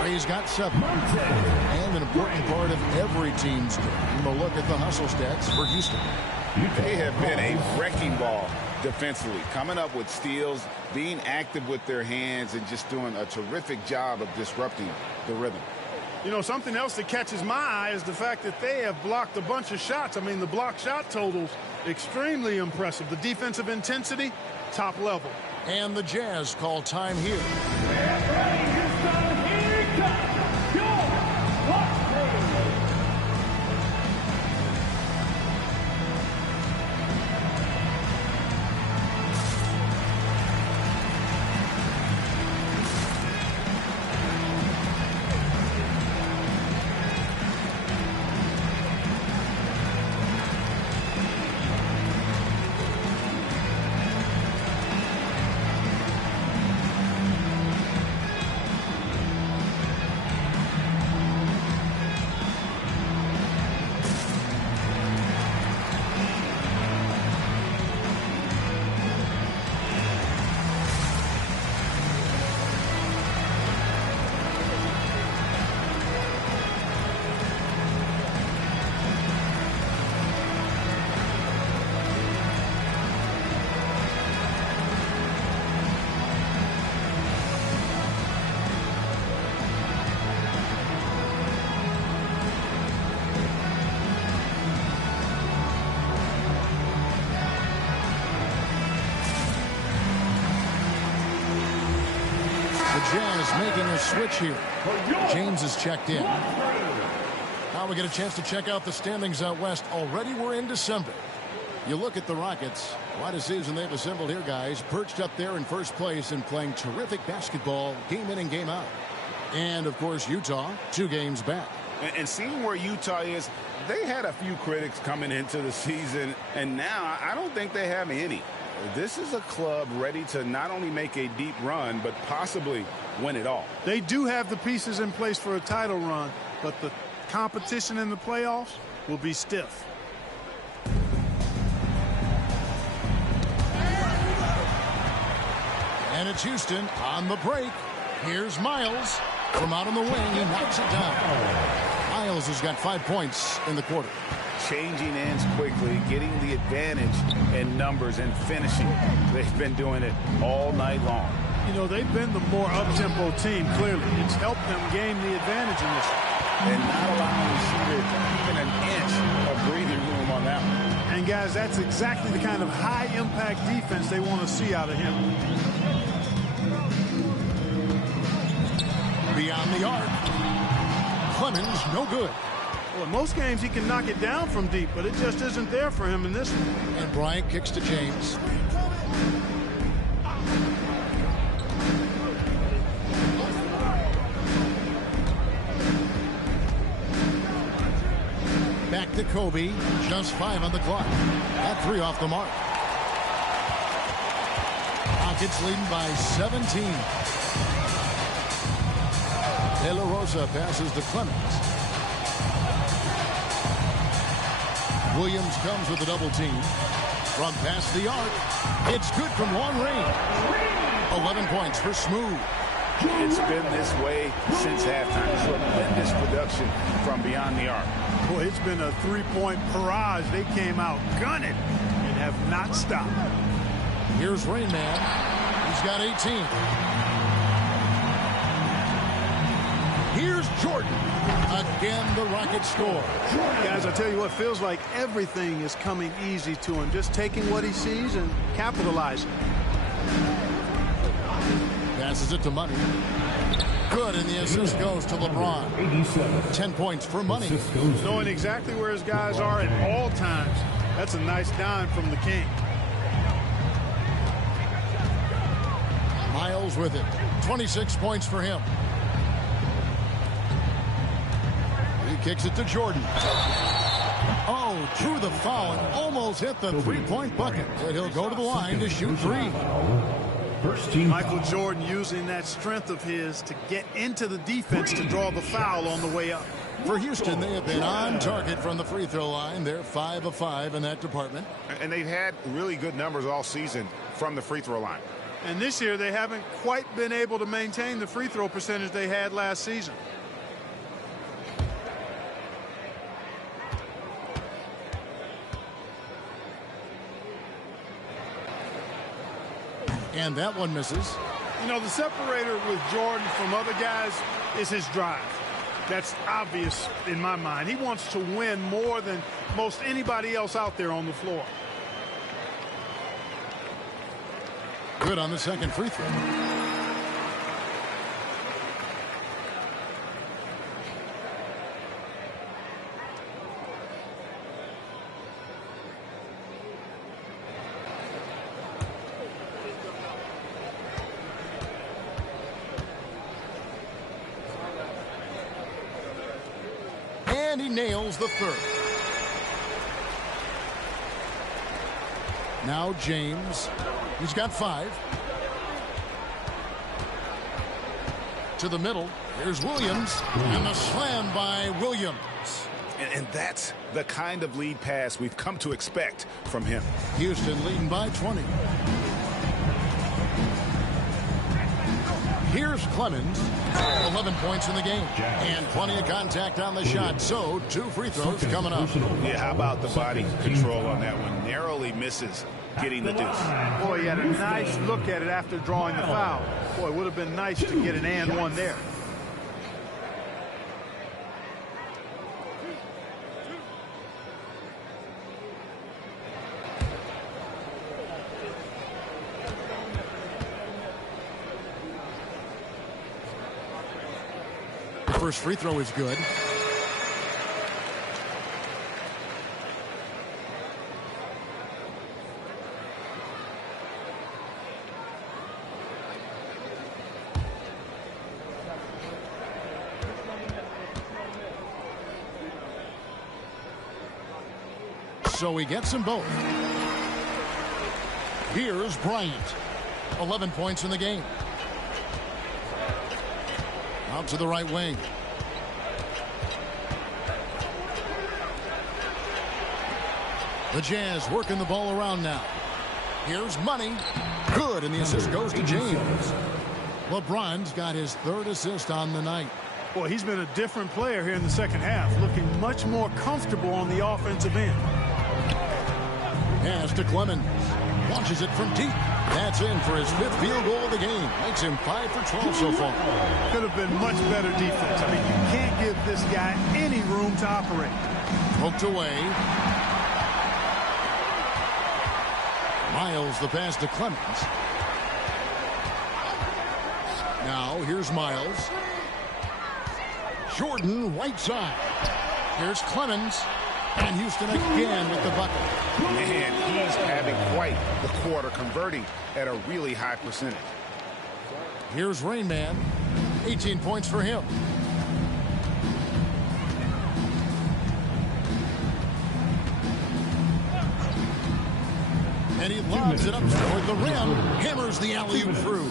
Gray's got 7. And an important part of every team's game. A look at the hustle stats for Houston. They have been a wrecking ball defensively, coming up with steals, being active with their hands, and just doing a terrific job of disrupting the rhythm. You know, something else that catches my eye is the fact that they have blocked a bunch of shots. I mean, the block shot totals, extremely impressive. The defensive intensity, top level. And the Jazz call time here. Jazz making a switch here. James is checked in. Now we get a chance to check out the standings out west. Already we're in December. You look at the Rockets. What a season they've assembled here, guys. Perched up there in first place and playing terrific basketball game in and game out. And, of course, Utah, 2 games back. And seeing where Utah is, they had a few critics coming into the season, and now I don't think they have any. This is a club ready to not only make a deep run, but possibly win it all. They do have the pieces in place for a title run, but the competition in the playoffs will be stiff. And it's Houston on the break. Here's Miles from out on the wing. He knocks it down. Miles has got 5 points in the quarter. Changing ends quickly, getting the advantage in numbers and finishing. They've been doing it all night long. You know, they've been the more up-tempo team, clearly. It's helped them gain the advantage in this one. And not allowing the shooter even an inch of breathing room on that one. And, guys, that's exactly the kind of high-impact defense they want to see out of him. Beyond the arc. Clemens, no good. Well, in most games he can knock it down from deep, but it just isn't there for him in this one. And Bryant kicks to James. Back to Kobe. Just 5 on the clock. At 3 off the mark. Rockets leading by 17. De La Rosa passes to Clemens. Williams comes with a double team. From past the arc. It's good from long range. 11 points for Smooth. It's been this way since halftime. Tremendous production from beyond the arc. Boy, it's been a three-point barrage. They came out gunning and have not stopped. Here's Rain Man. He's got 18. Here's Jordan. Again, the Rockets score. Guys, I tell you what, feels like everything is coming easy to him. Just taking what he sees and capitalizing. Passes it to Money. Good, and the assist goes to LeBron. 10 points for Money. Knowing exactly where his guys are at all times. That's a nice dime from the King. Miles with it. 26 points for him. He kicks it to Jordan. Oh, drew the foul and almost hit the three-point bucket. But he'll go to the line to shoot 3. First team. Michael Jordan using that strength of his to get into the defense to draw the foul on the way up. For Houston, they have been on target from the free throw line. They're 5 of 5 in that department. And they've had really good numbers all season from the free throw line. And this year, they haven't quite been able to maintain the free throw percentage they had last season. And that one misses. You know, the separator with Jordan from other guys is his drive. That's obvious in my mind. He wants to win more than most anybody else out there on the floor. Good on the second free throw. And he nails the third. Now James. He's got 5. To the middle. Here's Williams. And the slam by Williams. And that's the kind of lead pass we've come to expect from him. Houston leading by 20. Here's Clemens. 11 points in the game. And plenty of contact on the shot. So 2 free throws coming up. Yeah, how about the body control on that one? Narrowly misses getting the deuce. Boy, he had a nice look at it after drawing the foul. Boy, it would have been nice to get an and one there. The first free throw is good. So he gets them both. Here's Bryant. 11 points in the game. Out to the right wing. The Jazz working the ball around now. Here's Money. Good, and the assist goes to James. LeBron's got his third assist on the night. Boy, he's been a different player here in the second half, looking much more comfortable on the offensive end. Pass to Clemens. Launches it from deep. That's in for his 5th field goal of the game. Makes him 5 for 12 so far. Could have been much better defense. I mean, you can't give this guy any room to operate. Poked away. Miles the pass to Clemens. Now here's Miles. Jordan right side. Here's Clemens. And Houston again with the bucket. Man, he's having quite the quarter, converting at a really high percentage. Here's Rain Man. 18 points for him. And he lobs it up toward the rim. Hammers the alley-oop through.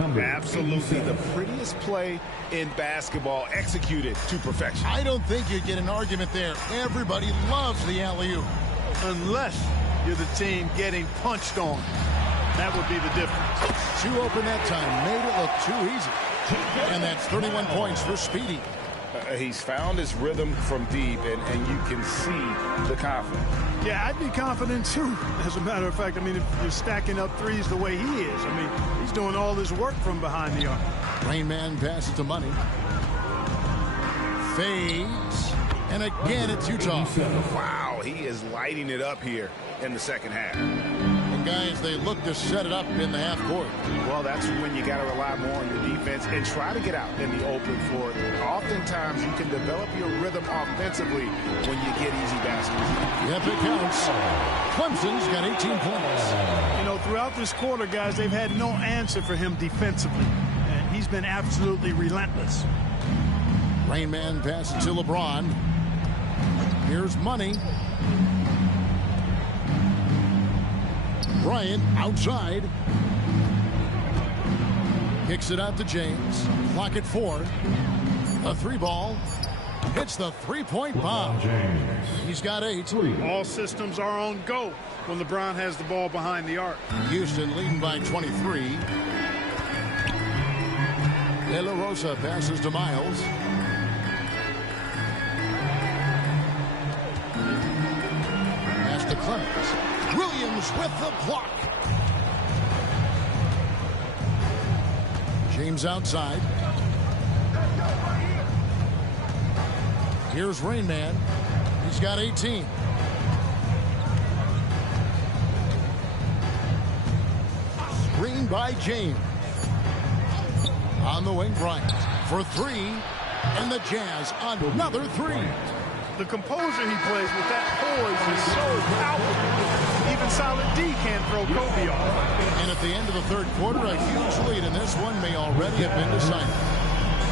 Absolutely the prettiest play in basketball, executed to perfection. I don't think you get an argument there. Everybody loves the alley-oop. Unless you're the team getting punched on. That would be the difference. Too open that time. Made it look too easy. And that's 31 points for Speedy. He's found his rhythm from deep, and you can see the confidence. Yeah, I'd be confident too. As a matter of fact, I mean, if you're stacking up threes the way he is, I mean, he's doing all his work from behind the arc. Rain Man passes to Money. Fades. And again, it's Utah. Wow, he is lighting it up here in the second half. And guys, they look to set it up in the half court. Well, that's when you got to rely more on your defense and try to get out in the open floor. Oftentimes, you can develop your rhythm offensively when you get easy baskets. Yep, it counts. Clemson's got 18 points. You know, throughout this quarter, guys, they've had no answer for him defensively. And he's been absolutely relentless. Rain Man passes to LeBron. Here's Money. Bryant outside. Kicks it out to James. Clock at 4. A 3-ball. Hits the 3-point bomb. He's got 8. All systems are on go when LeBron has the ball behind the arc. Houston leading by 23. De La Rosa passes to Miles. Pass to Clemens. Williams with the block. James outside. Here's Rain Man. He's got 18. Screen by James. On the wing, Bryant for 3. And the Jazz another 3. The composure he plays with that poise is so powerful. Even solid D can't throw Kobe off. And at the end of the third quarter, a huge lead in this one may already have been decided.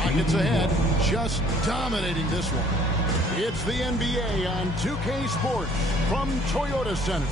Rockets ahead, just dominating this one. It's the NBA on 2K Sports from Toyota Center.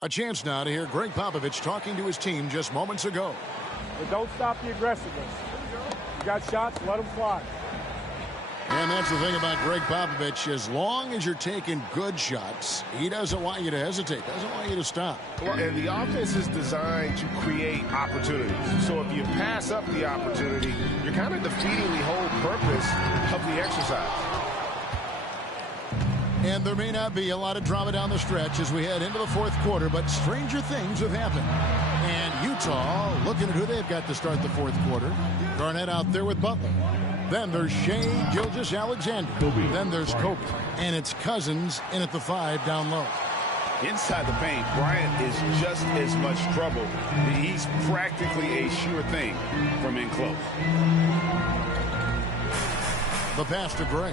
A chance now to hear Greg Popovich talking to his team just moments ago. But don't stop the aggressiveness. You got shots, let them fly. And that's the thing about Greg Popovich. As long as you're taking good shots, he doesn't want you to hesitate, doesn't want you to stop. Well, and the offense is designed to create opportunities. So if you pass up the opportunity, you're kind of defeating the whole purpose of the exercise. And there may not be a lot of drama down the stretch as we head into the fourth quarter, but stranger things have happened. And Utah looking at who they've got to start the fourth quarter. Garnett out there with Butler. Then there's Shea Gilgeous-Alexander. Then there's Kobe. And it's Cousins in at the 5 down low. Inside the paint, Bryant is just as much trouble. He's practically a sure thing from in close. The pass to Gray.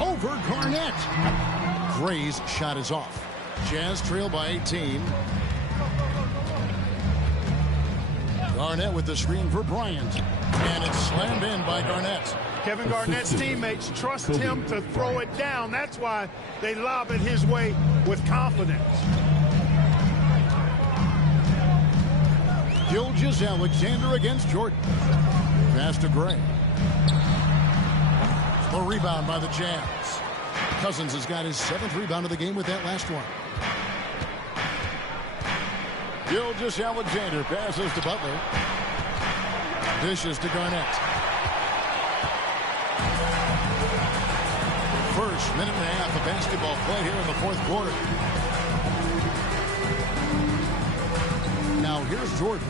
Over Garnett. Gray's shot is off. Jazz trail by 18. Garnett with the screen for Bryant. And it's slammed in by Garnett. Kevin Garnett's teammates trust him to throw it down. That's why they lob it his way with confidence. Gilgeous-Alexander against Jordan. Pass to Gray. The rebound by the Jazz. Cousins has got his 7th rebound of the game with that last one. Gilgeous-Alexander passes to Butler. Dishes to Garnett. First minute and a half of basketball play here in the 4th quarter. Now here's Jordan.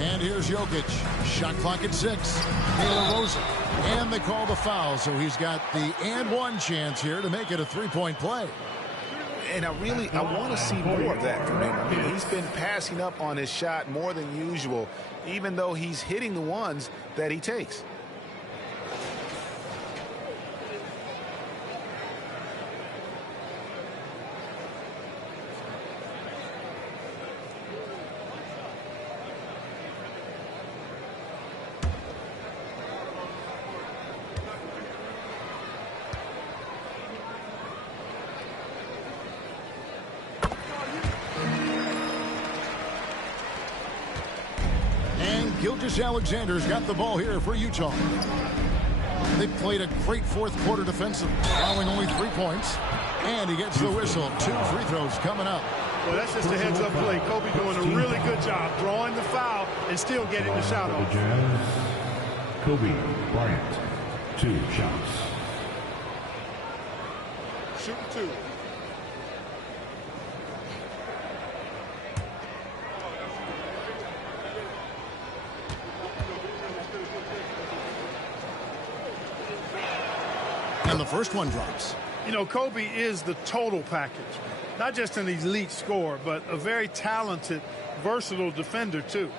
And here's Jokic. Shot clock at 6. Taylor Rosen. And they call the foul, so he's got the and one chance here to make it a 3-point play. And I want to see more of that from him. I mean, he's been passing up on his shot more than usual, even though he's hitting the ones that he takes. Gilgeous-Alexander's got the ball here for Utah. They've played a great 4th quarter defensively, allowing only 3 points. And he gets the whistle. 2 free throws coming up. Well, that's just a heads-up play. Kobe doing a really good job drawing the foul and still getting the shot off. The Jazz, Kobe Bryant, 2 shots. Shooting 2. And the first one drops. You know, Kobe is the total package. Not just an elite scorer, but a very talented, versatile defender, too.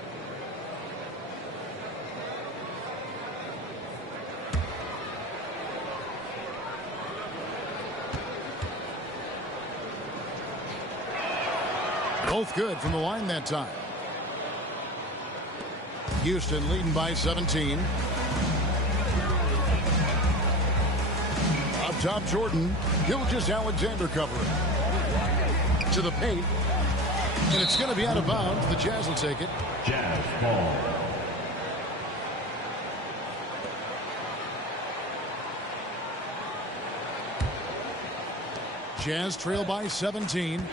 Both good from the line that time. Houston leading by 17. Up top, Jordan. Gilgeous-Alexander covering. To the paint. And it's going to be out of bounds. The Jazz will take it. Jazz ball. Jazz trail by 17.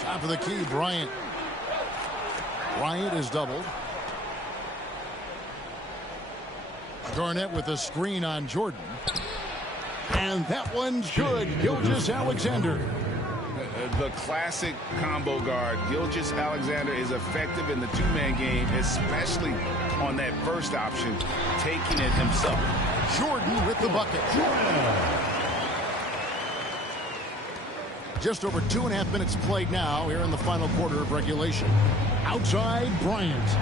Top of the key, Bryant. Bryant is doubled. Garnett with a screen on Jordan. And that one's good. Gilgeous-Alexander. The classic combo guard. Gilgeous-Alexander is effective in the 2-man game, especially on that first option, taking it himself. Jordan with the bucket. Just over 2.5 minutes played now here in the final quarter of regulation. Outside, Bryant.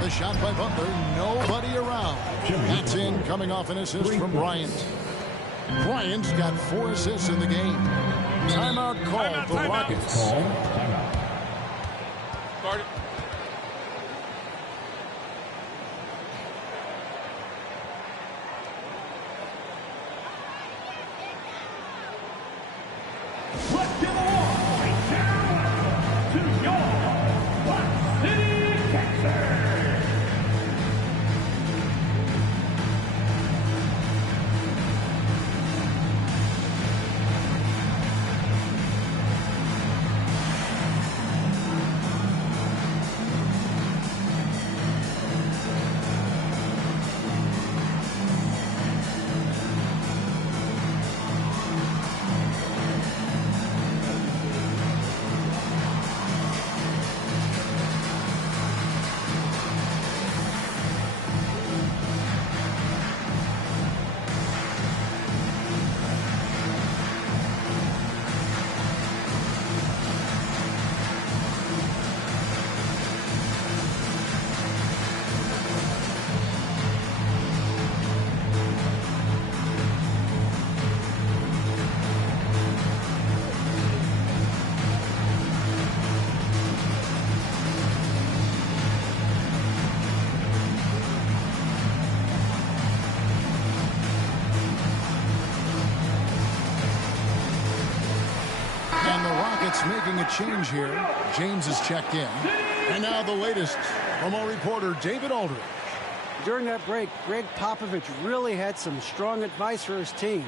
The shot by Butler, nobody around. That's in, coming off an assist from Bryant. Bryant's got 4 assists in the game. Timeout called for Rockets. Timeout. Guard it. Let's give a walk down to your Black City, Texas. making a change here. James is checked in. And now the latest from our reporter, David Aldridge. During that break, Greg Popovich really had some strong advice for his team.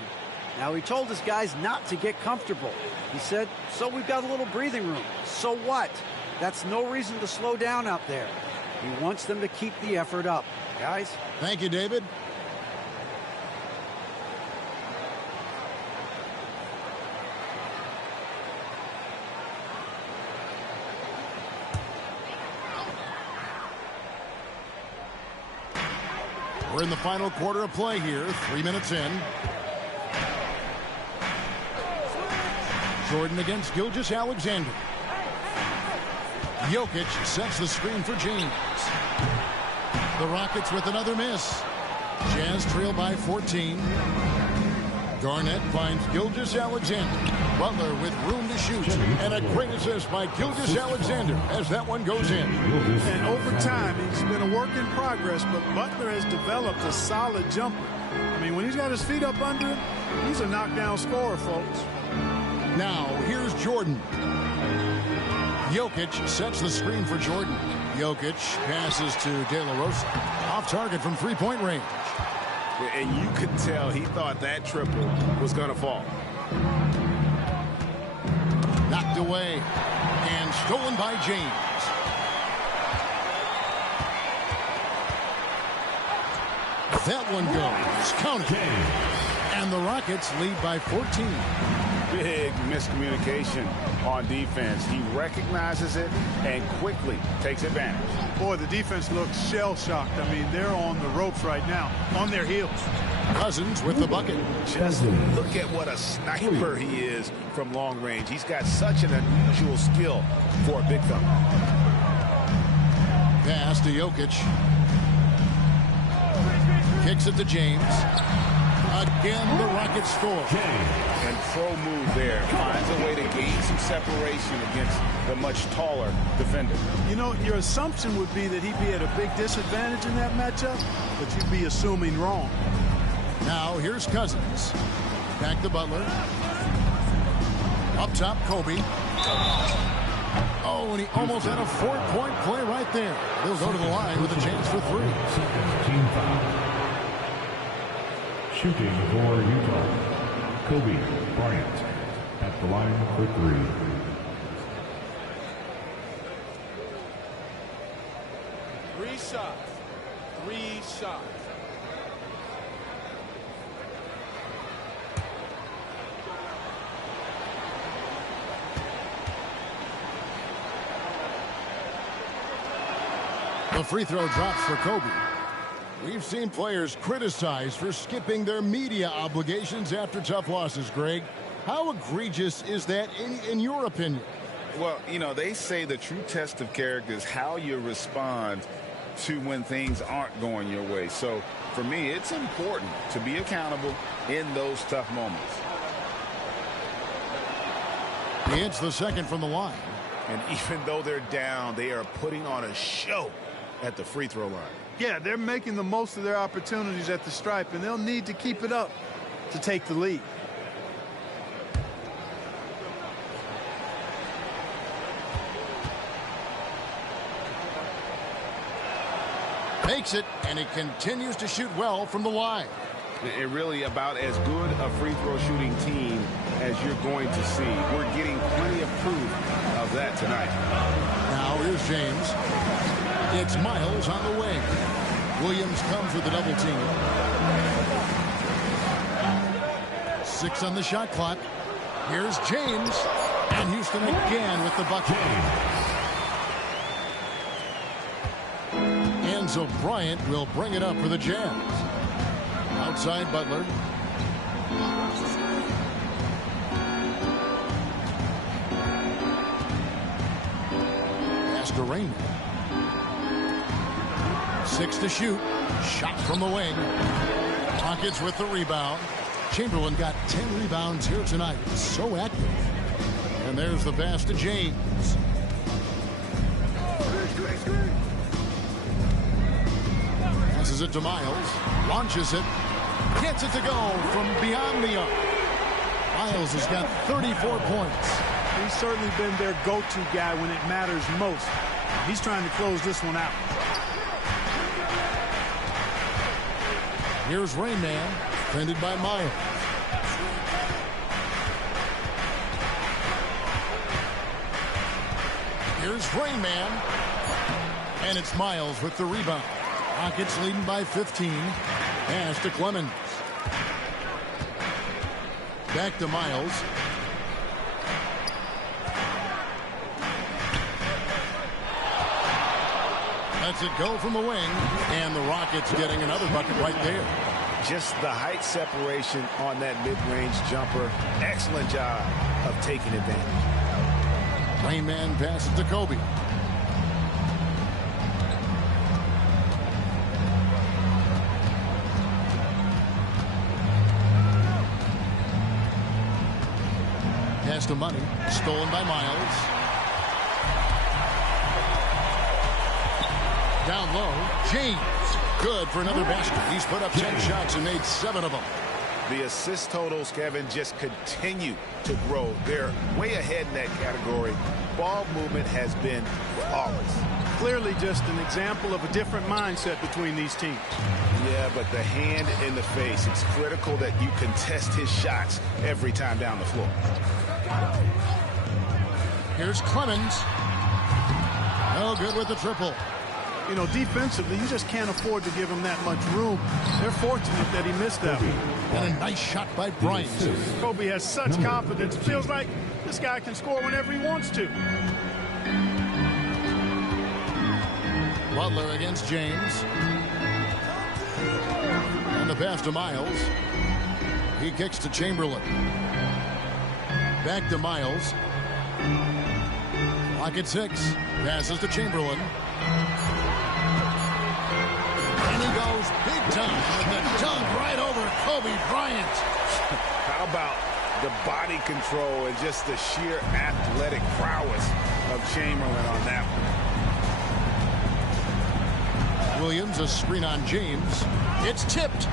Now, he told his guys not to get comfortable. He said, so we've got a little breathing room. So what? That's no reason to slow down out there. He wants them to keep the effort up. Guys? Thank you, David. We're in the final quarter of play here, 3 minutes in. Jordan against Gilgeous-Alexander. Jokic sets the screen for James. The Rockets with another miss. Jazz trail by 14. Garnett finds Gilgeous-Alexander. Butler with room to shoot. And a great assist by Gilgeous-Alexander as that one goes in. And over time, he's been a work in progress, but Butler has developed a solid jumper. I mean, when he's got his feet up under him, he's a knockdown scorer, folks. Now, here's Jordan. Jokic sets the screen for Jordan. Jokic passes to De La Rosa. Off target from three-point range. And you could tell he thought that triple was going to fall. Knocked away and stolen by James. That one goes. Counted. And the Rockets lead by 14. Big miscommunication on defense. He recognizes it and quickly takes advantage. Boy, the defense looks shell-shocked. I mean, they're on the ropes right now, on their heels. Cousins with the bucket. Just look at what a sniper he is from long range. He's got such an unusual skill for a big fella. Pass to Jokic. Kicks it to James. Again, the Rockets score. And pro move there. Finds a way to gain some separation against the much taller defender. You know, your assumption would be that he'd be at a big disadvantage in that matchup, but you'd be assuming wrong. Now, here's Cousins. Back to Butler. Up top, Kobe. Oh, and he almost had a 4-point play right there. They'll go to the line with a chance for three. Team foul. Shooting for Utah, Kobe Bryant at the line for three. Three shots. The free throw drops for Kobe. We've seen players criticized for skipping their media obligations after tough losses, Greg. How egregious is that in your opinion? Well, you know, they say the true test of character is how you respond to when things aren't going your way. So, for me, it's important to be accountable in those tough moments. He hits the second from the line. And even though they're down, they are putting on a show at the free throw line. Yeah, they're making the most of their opportunities at the stripe, and they'll need to keep it up to take the lead. Makes it, and he continues to shoot well from the line. It really about as good a free throw shooting team as you're going to see. We're getting plenty of proof of that tonight. Now here's James. It's Miles on the wing. Williams comes with the double team. 6 on the shot clock. Here's James. And Houston again with the bucket. Enzo Bryant will bring it up for the Jazz. Outside Butler. Pass to Raymond. 6 to shoot. Shot from the wing. Rockets with the rebound. Chamberlain got 10 rebounds here tonight. So active. And there's the pass to James. Passes it to Miles. Launches it. Gets it to go from beyond the arc. Miles has got 34 points. He's certainly been their go-to guy when it matters most. He's trying to close this one out. Here's Rainman, defended by Miles. Here's Rainman, and it's Miles with the rebound. Rockets leading by 15. Pass to Clemens. Back to Miles. Lets it go from the wing, and the Rockets getting another bucket right there. Just the height separation on that mid-range jumper. Excellent job of taking advantage. Rainman passes to Kobe. Pass to Money, stolen by Miles. Down low, James. Good for another basket. He's put up 10 shots and made 7 of them. The assist totals, Kevin, just continue to grow. They're way ahead in that category. Ball movement has been flawless. Clearly just an example of a different mindset between these teams. Yeah, but the hand in the face. It's critical that you contest his shots every time down the floor. Here's Clemens. No good with the triple. You know, defensively, you just can't afford to give him that much room. They're fortunate that he missed that one. And a nice shot by Bryant. Kobe has such confidence. It feels like this guy can score whenever he wants to. Butler against James. And the pass to Miles. He kicks to Chamberlain. Back to Miles. Clock at 6. Passes to Chamberlain. And he goes big time with the dunk right over Kobe Bryant. How about the body control and just the sheer athletic prowess of Chamberlain on that one? Williams, a screen on James. It's tipped.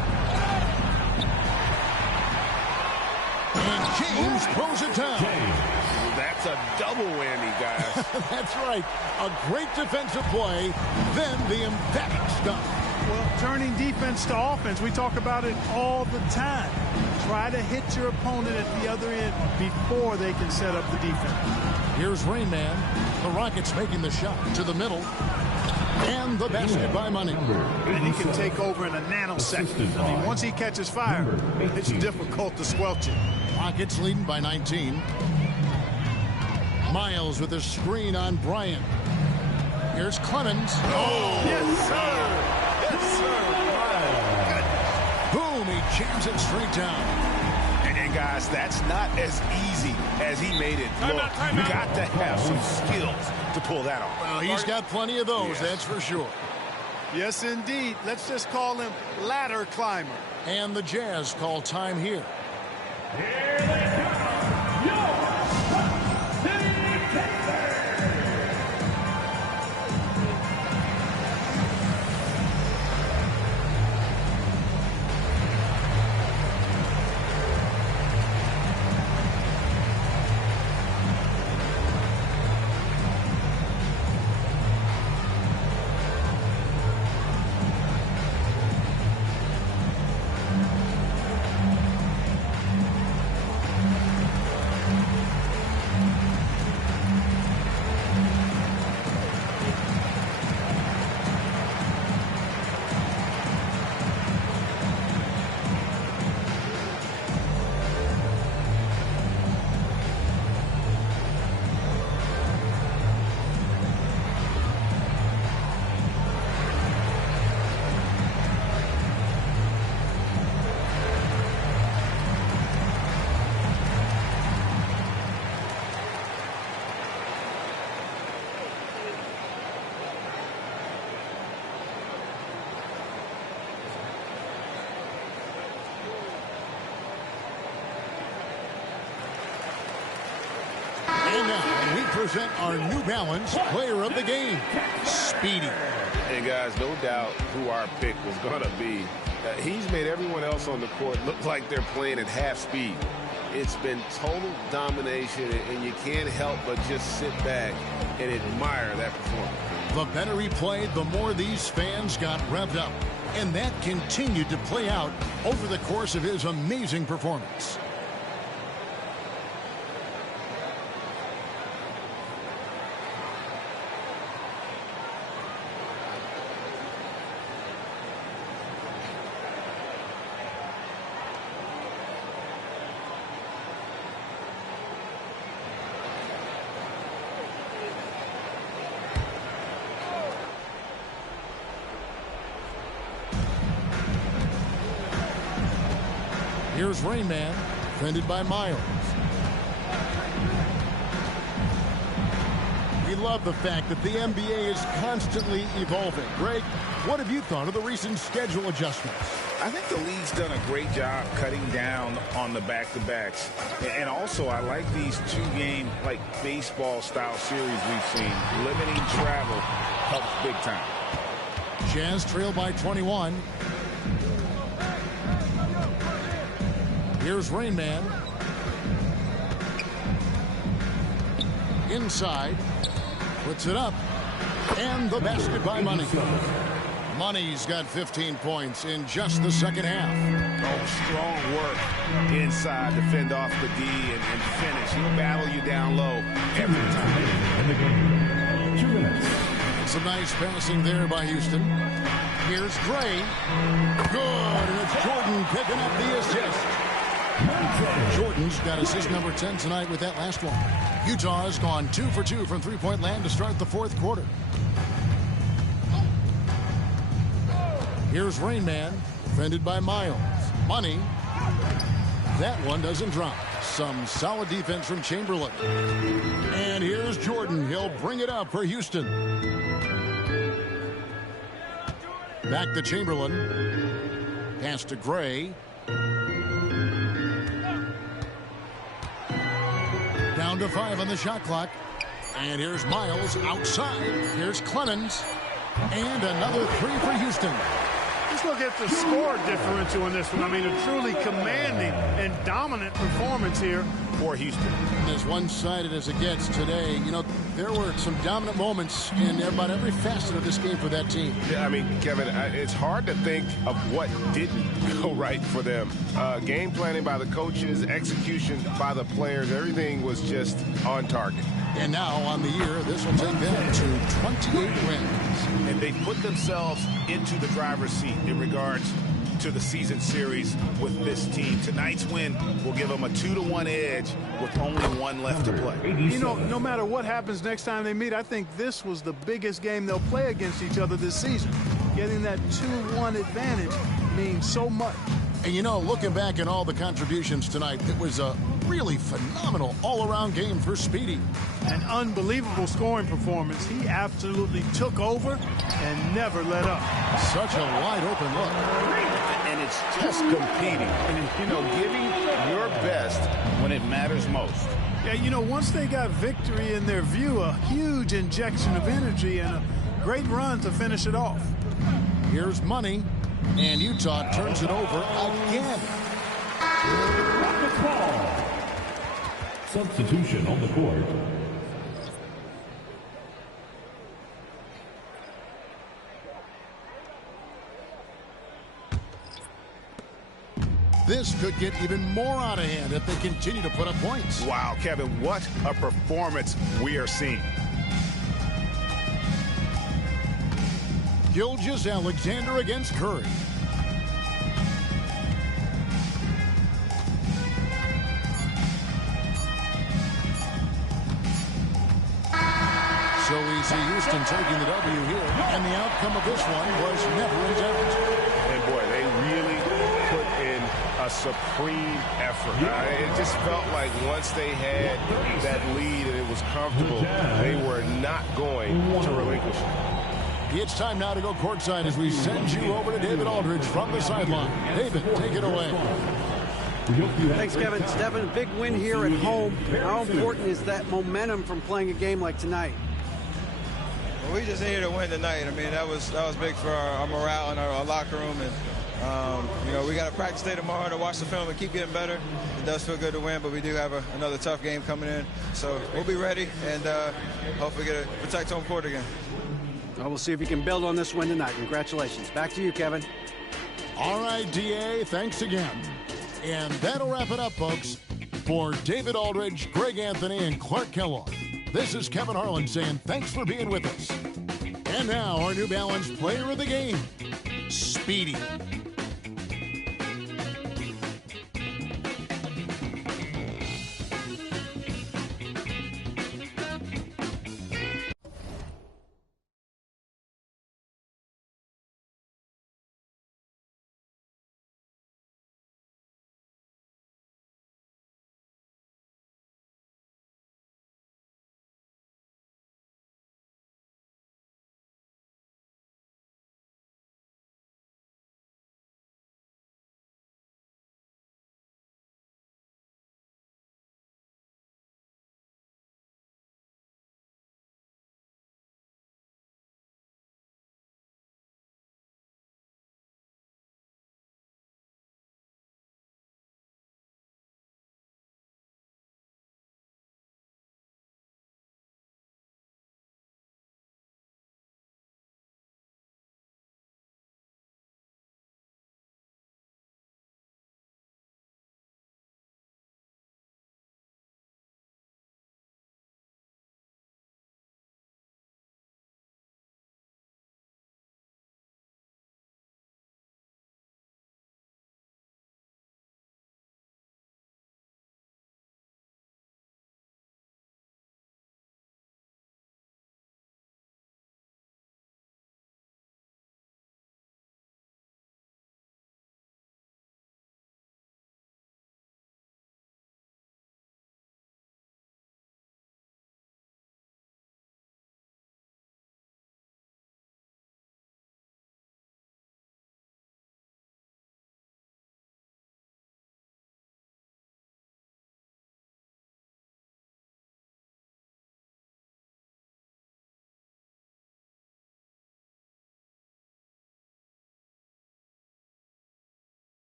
And James throws it down. That's a double whammy, guys. That's right. A great defensive play, then the emphatic stuff. Well, turning defense to offense, we talk about it all the time. Try to hit your opponent at the other end before they can set up the defense. Here's Rainman. The Rockets making the shot to the middle. And the basket by Money. And he can take over in a nanosecond. I mean, once he catches fire, it's difficult to squelch it. Rockets leading by 19. Miles with a screen on Bryant. Here's Clemens. Oh, yes, sir. Yes, sir. Boom, he jams it straight down. And guys, that's not as easy as he made it look. You got to have some skills to pull that off. Well, he's got plenty of those, that's for sure. Yes, indeed. Let's just call him ladder climber. And the Jazz call time here. Here they come, your City Pacers. And now we present our New Balance player of the game, Speedy. And guys, no doubt who our pick was going to be. He's made everyone else on the court look like they're playing at half speed. It's been total domination, and you can't help but just sit back and admire that performance. The better he played, the more these fans got revved up. And that continued to play out over the course of his amazing performance. Here's Rain Man, defended by Miles. We love the fact that the NBA is constantly evolving. Greg, what have you thought of the recent schedule adjustments? I think the league's done a great job cutting down on the back-to-backs. And also, I like these two-game, like, baseball-style series we've seen. Limiting travel helps big time. Jazz trail by 21. Here's Rain Man. Inside. Puts it up. And the basket by Money. Money's got 15 points in just the second half. Oh, strong work inside to fend off the D and finish. He'll battle you down low every time. 2 minutes. Some nice passing there by Houston. Here's Gray. Good. And it's Jordan picking up the assist. Jordan's got assist number 10 tonight with that last one. Utah has gone 2 for 2 from three-point land to start the fourth quarter. Here's Rain Man, defended by Miles. Money. That one doesn't drop. Some solid defense from Chamberlain. And here's Jordan. He'll bring it up for Houston. Back to Chamberlain. Pass to Gray. Down to 5 on the shot clock. And here's Miles outside. Here's Clemens. And another 3 for Houston. Just look at the score differential in this one. I mean, a truly commanding and dominant performance here for Houston. As one-sided as it gets today, you know, there were some dominant moments in about every facet of this game for that team. Yeah, I mean, Kevin, it's hard to think of what didn't go right for them. Game planning by the coaches, execution by the players, everything was just on target. And now on the year, this will take them to 28 wins. And they put themselves into the driver's seat in regards to the season series with this team. Tonight's win will give them a 2-1 edge with only 1 left to play. You know, no matter what happens next time they meet, I think this was the biggest game they'll play against each other this season. Getting that 2-1 advantage means so much. And you know, looking back at all the contributions tonight, it was a really phenomenal all-around game for Speedy. An unbelievable scoring performance. He absolutely took over and never let up. Such a wide-open look. And it's just competing. And, you know, giving your best when it matters most. Yeah, you know, once they got victory in their view, a huge injection of energy and a great run to finish it off. Here's Money. And Utah turns it over again. Substitution on the court. This could get even more out of hand if they continue to put up points. Wow, Kevin, what a performance we are seeing. Gilgeous-Alexander against Curry. So we see Houston taking the W here, and the outcome of this one was never in doubt. And boy, they really put in a supreme effort. It just felt like once they had that lead and it was comfortable, they were not going to relinquish it. It's time now to go courtside as we send you over to David Aldridge from the sideline. David, take it away. Thanks, Kevin. Stephen, big win here at home. How important is that momentum from playing a game like tonight? Well, We just needed to win tonight. I mean, that was big for our morale in our locker room. And, you know, we got a practice day tomorrow to watch the film and keep getting better. It does feel good to win, but we do have another tough game coming in. So we'll be ready and hopefully get to protect home court again. Well, we'll see if you can build on this win tonight. Congratulations. Back to you, Kevin. All right, D.A., thanks again. And that'll wrap it up, folks. For David Aldridge, Greg Anthony, and Clark Kellogg, this is Kevin Harlan saying thanks for being with us. And now, our New Balance player of the game, Speedy.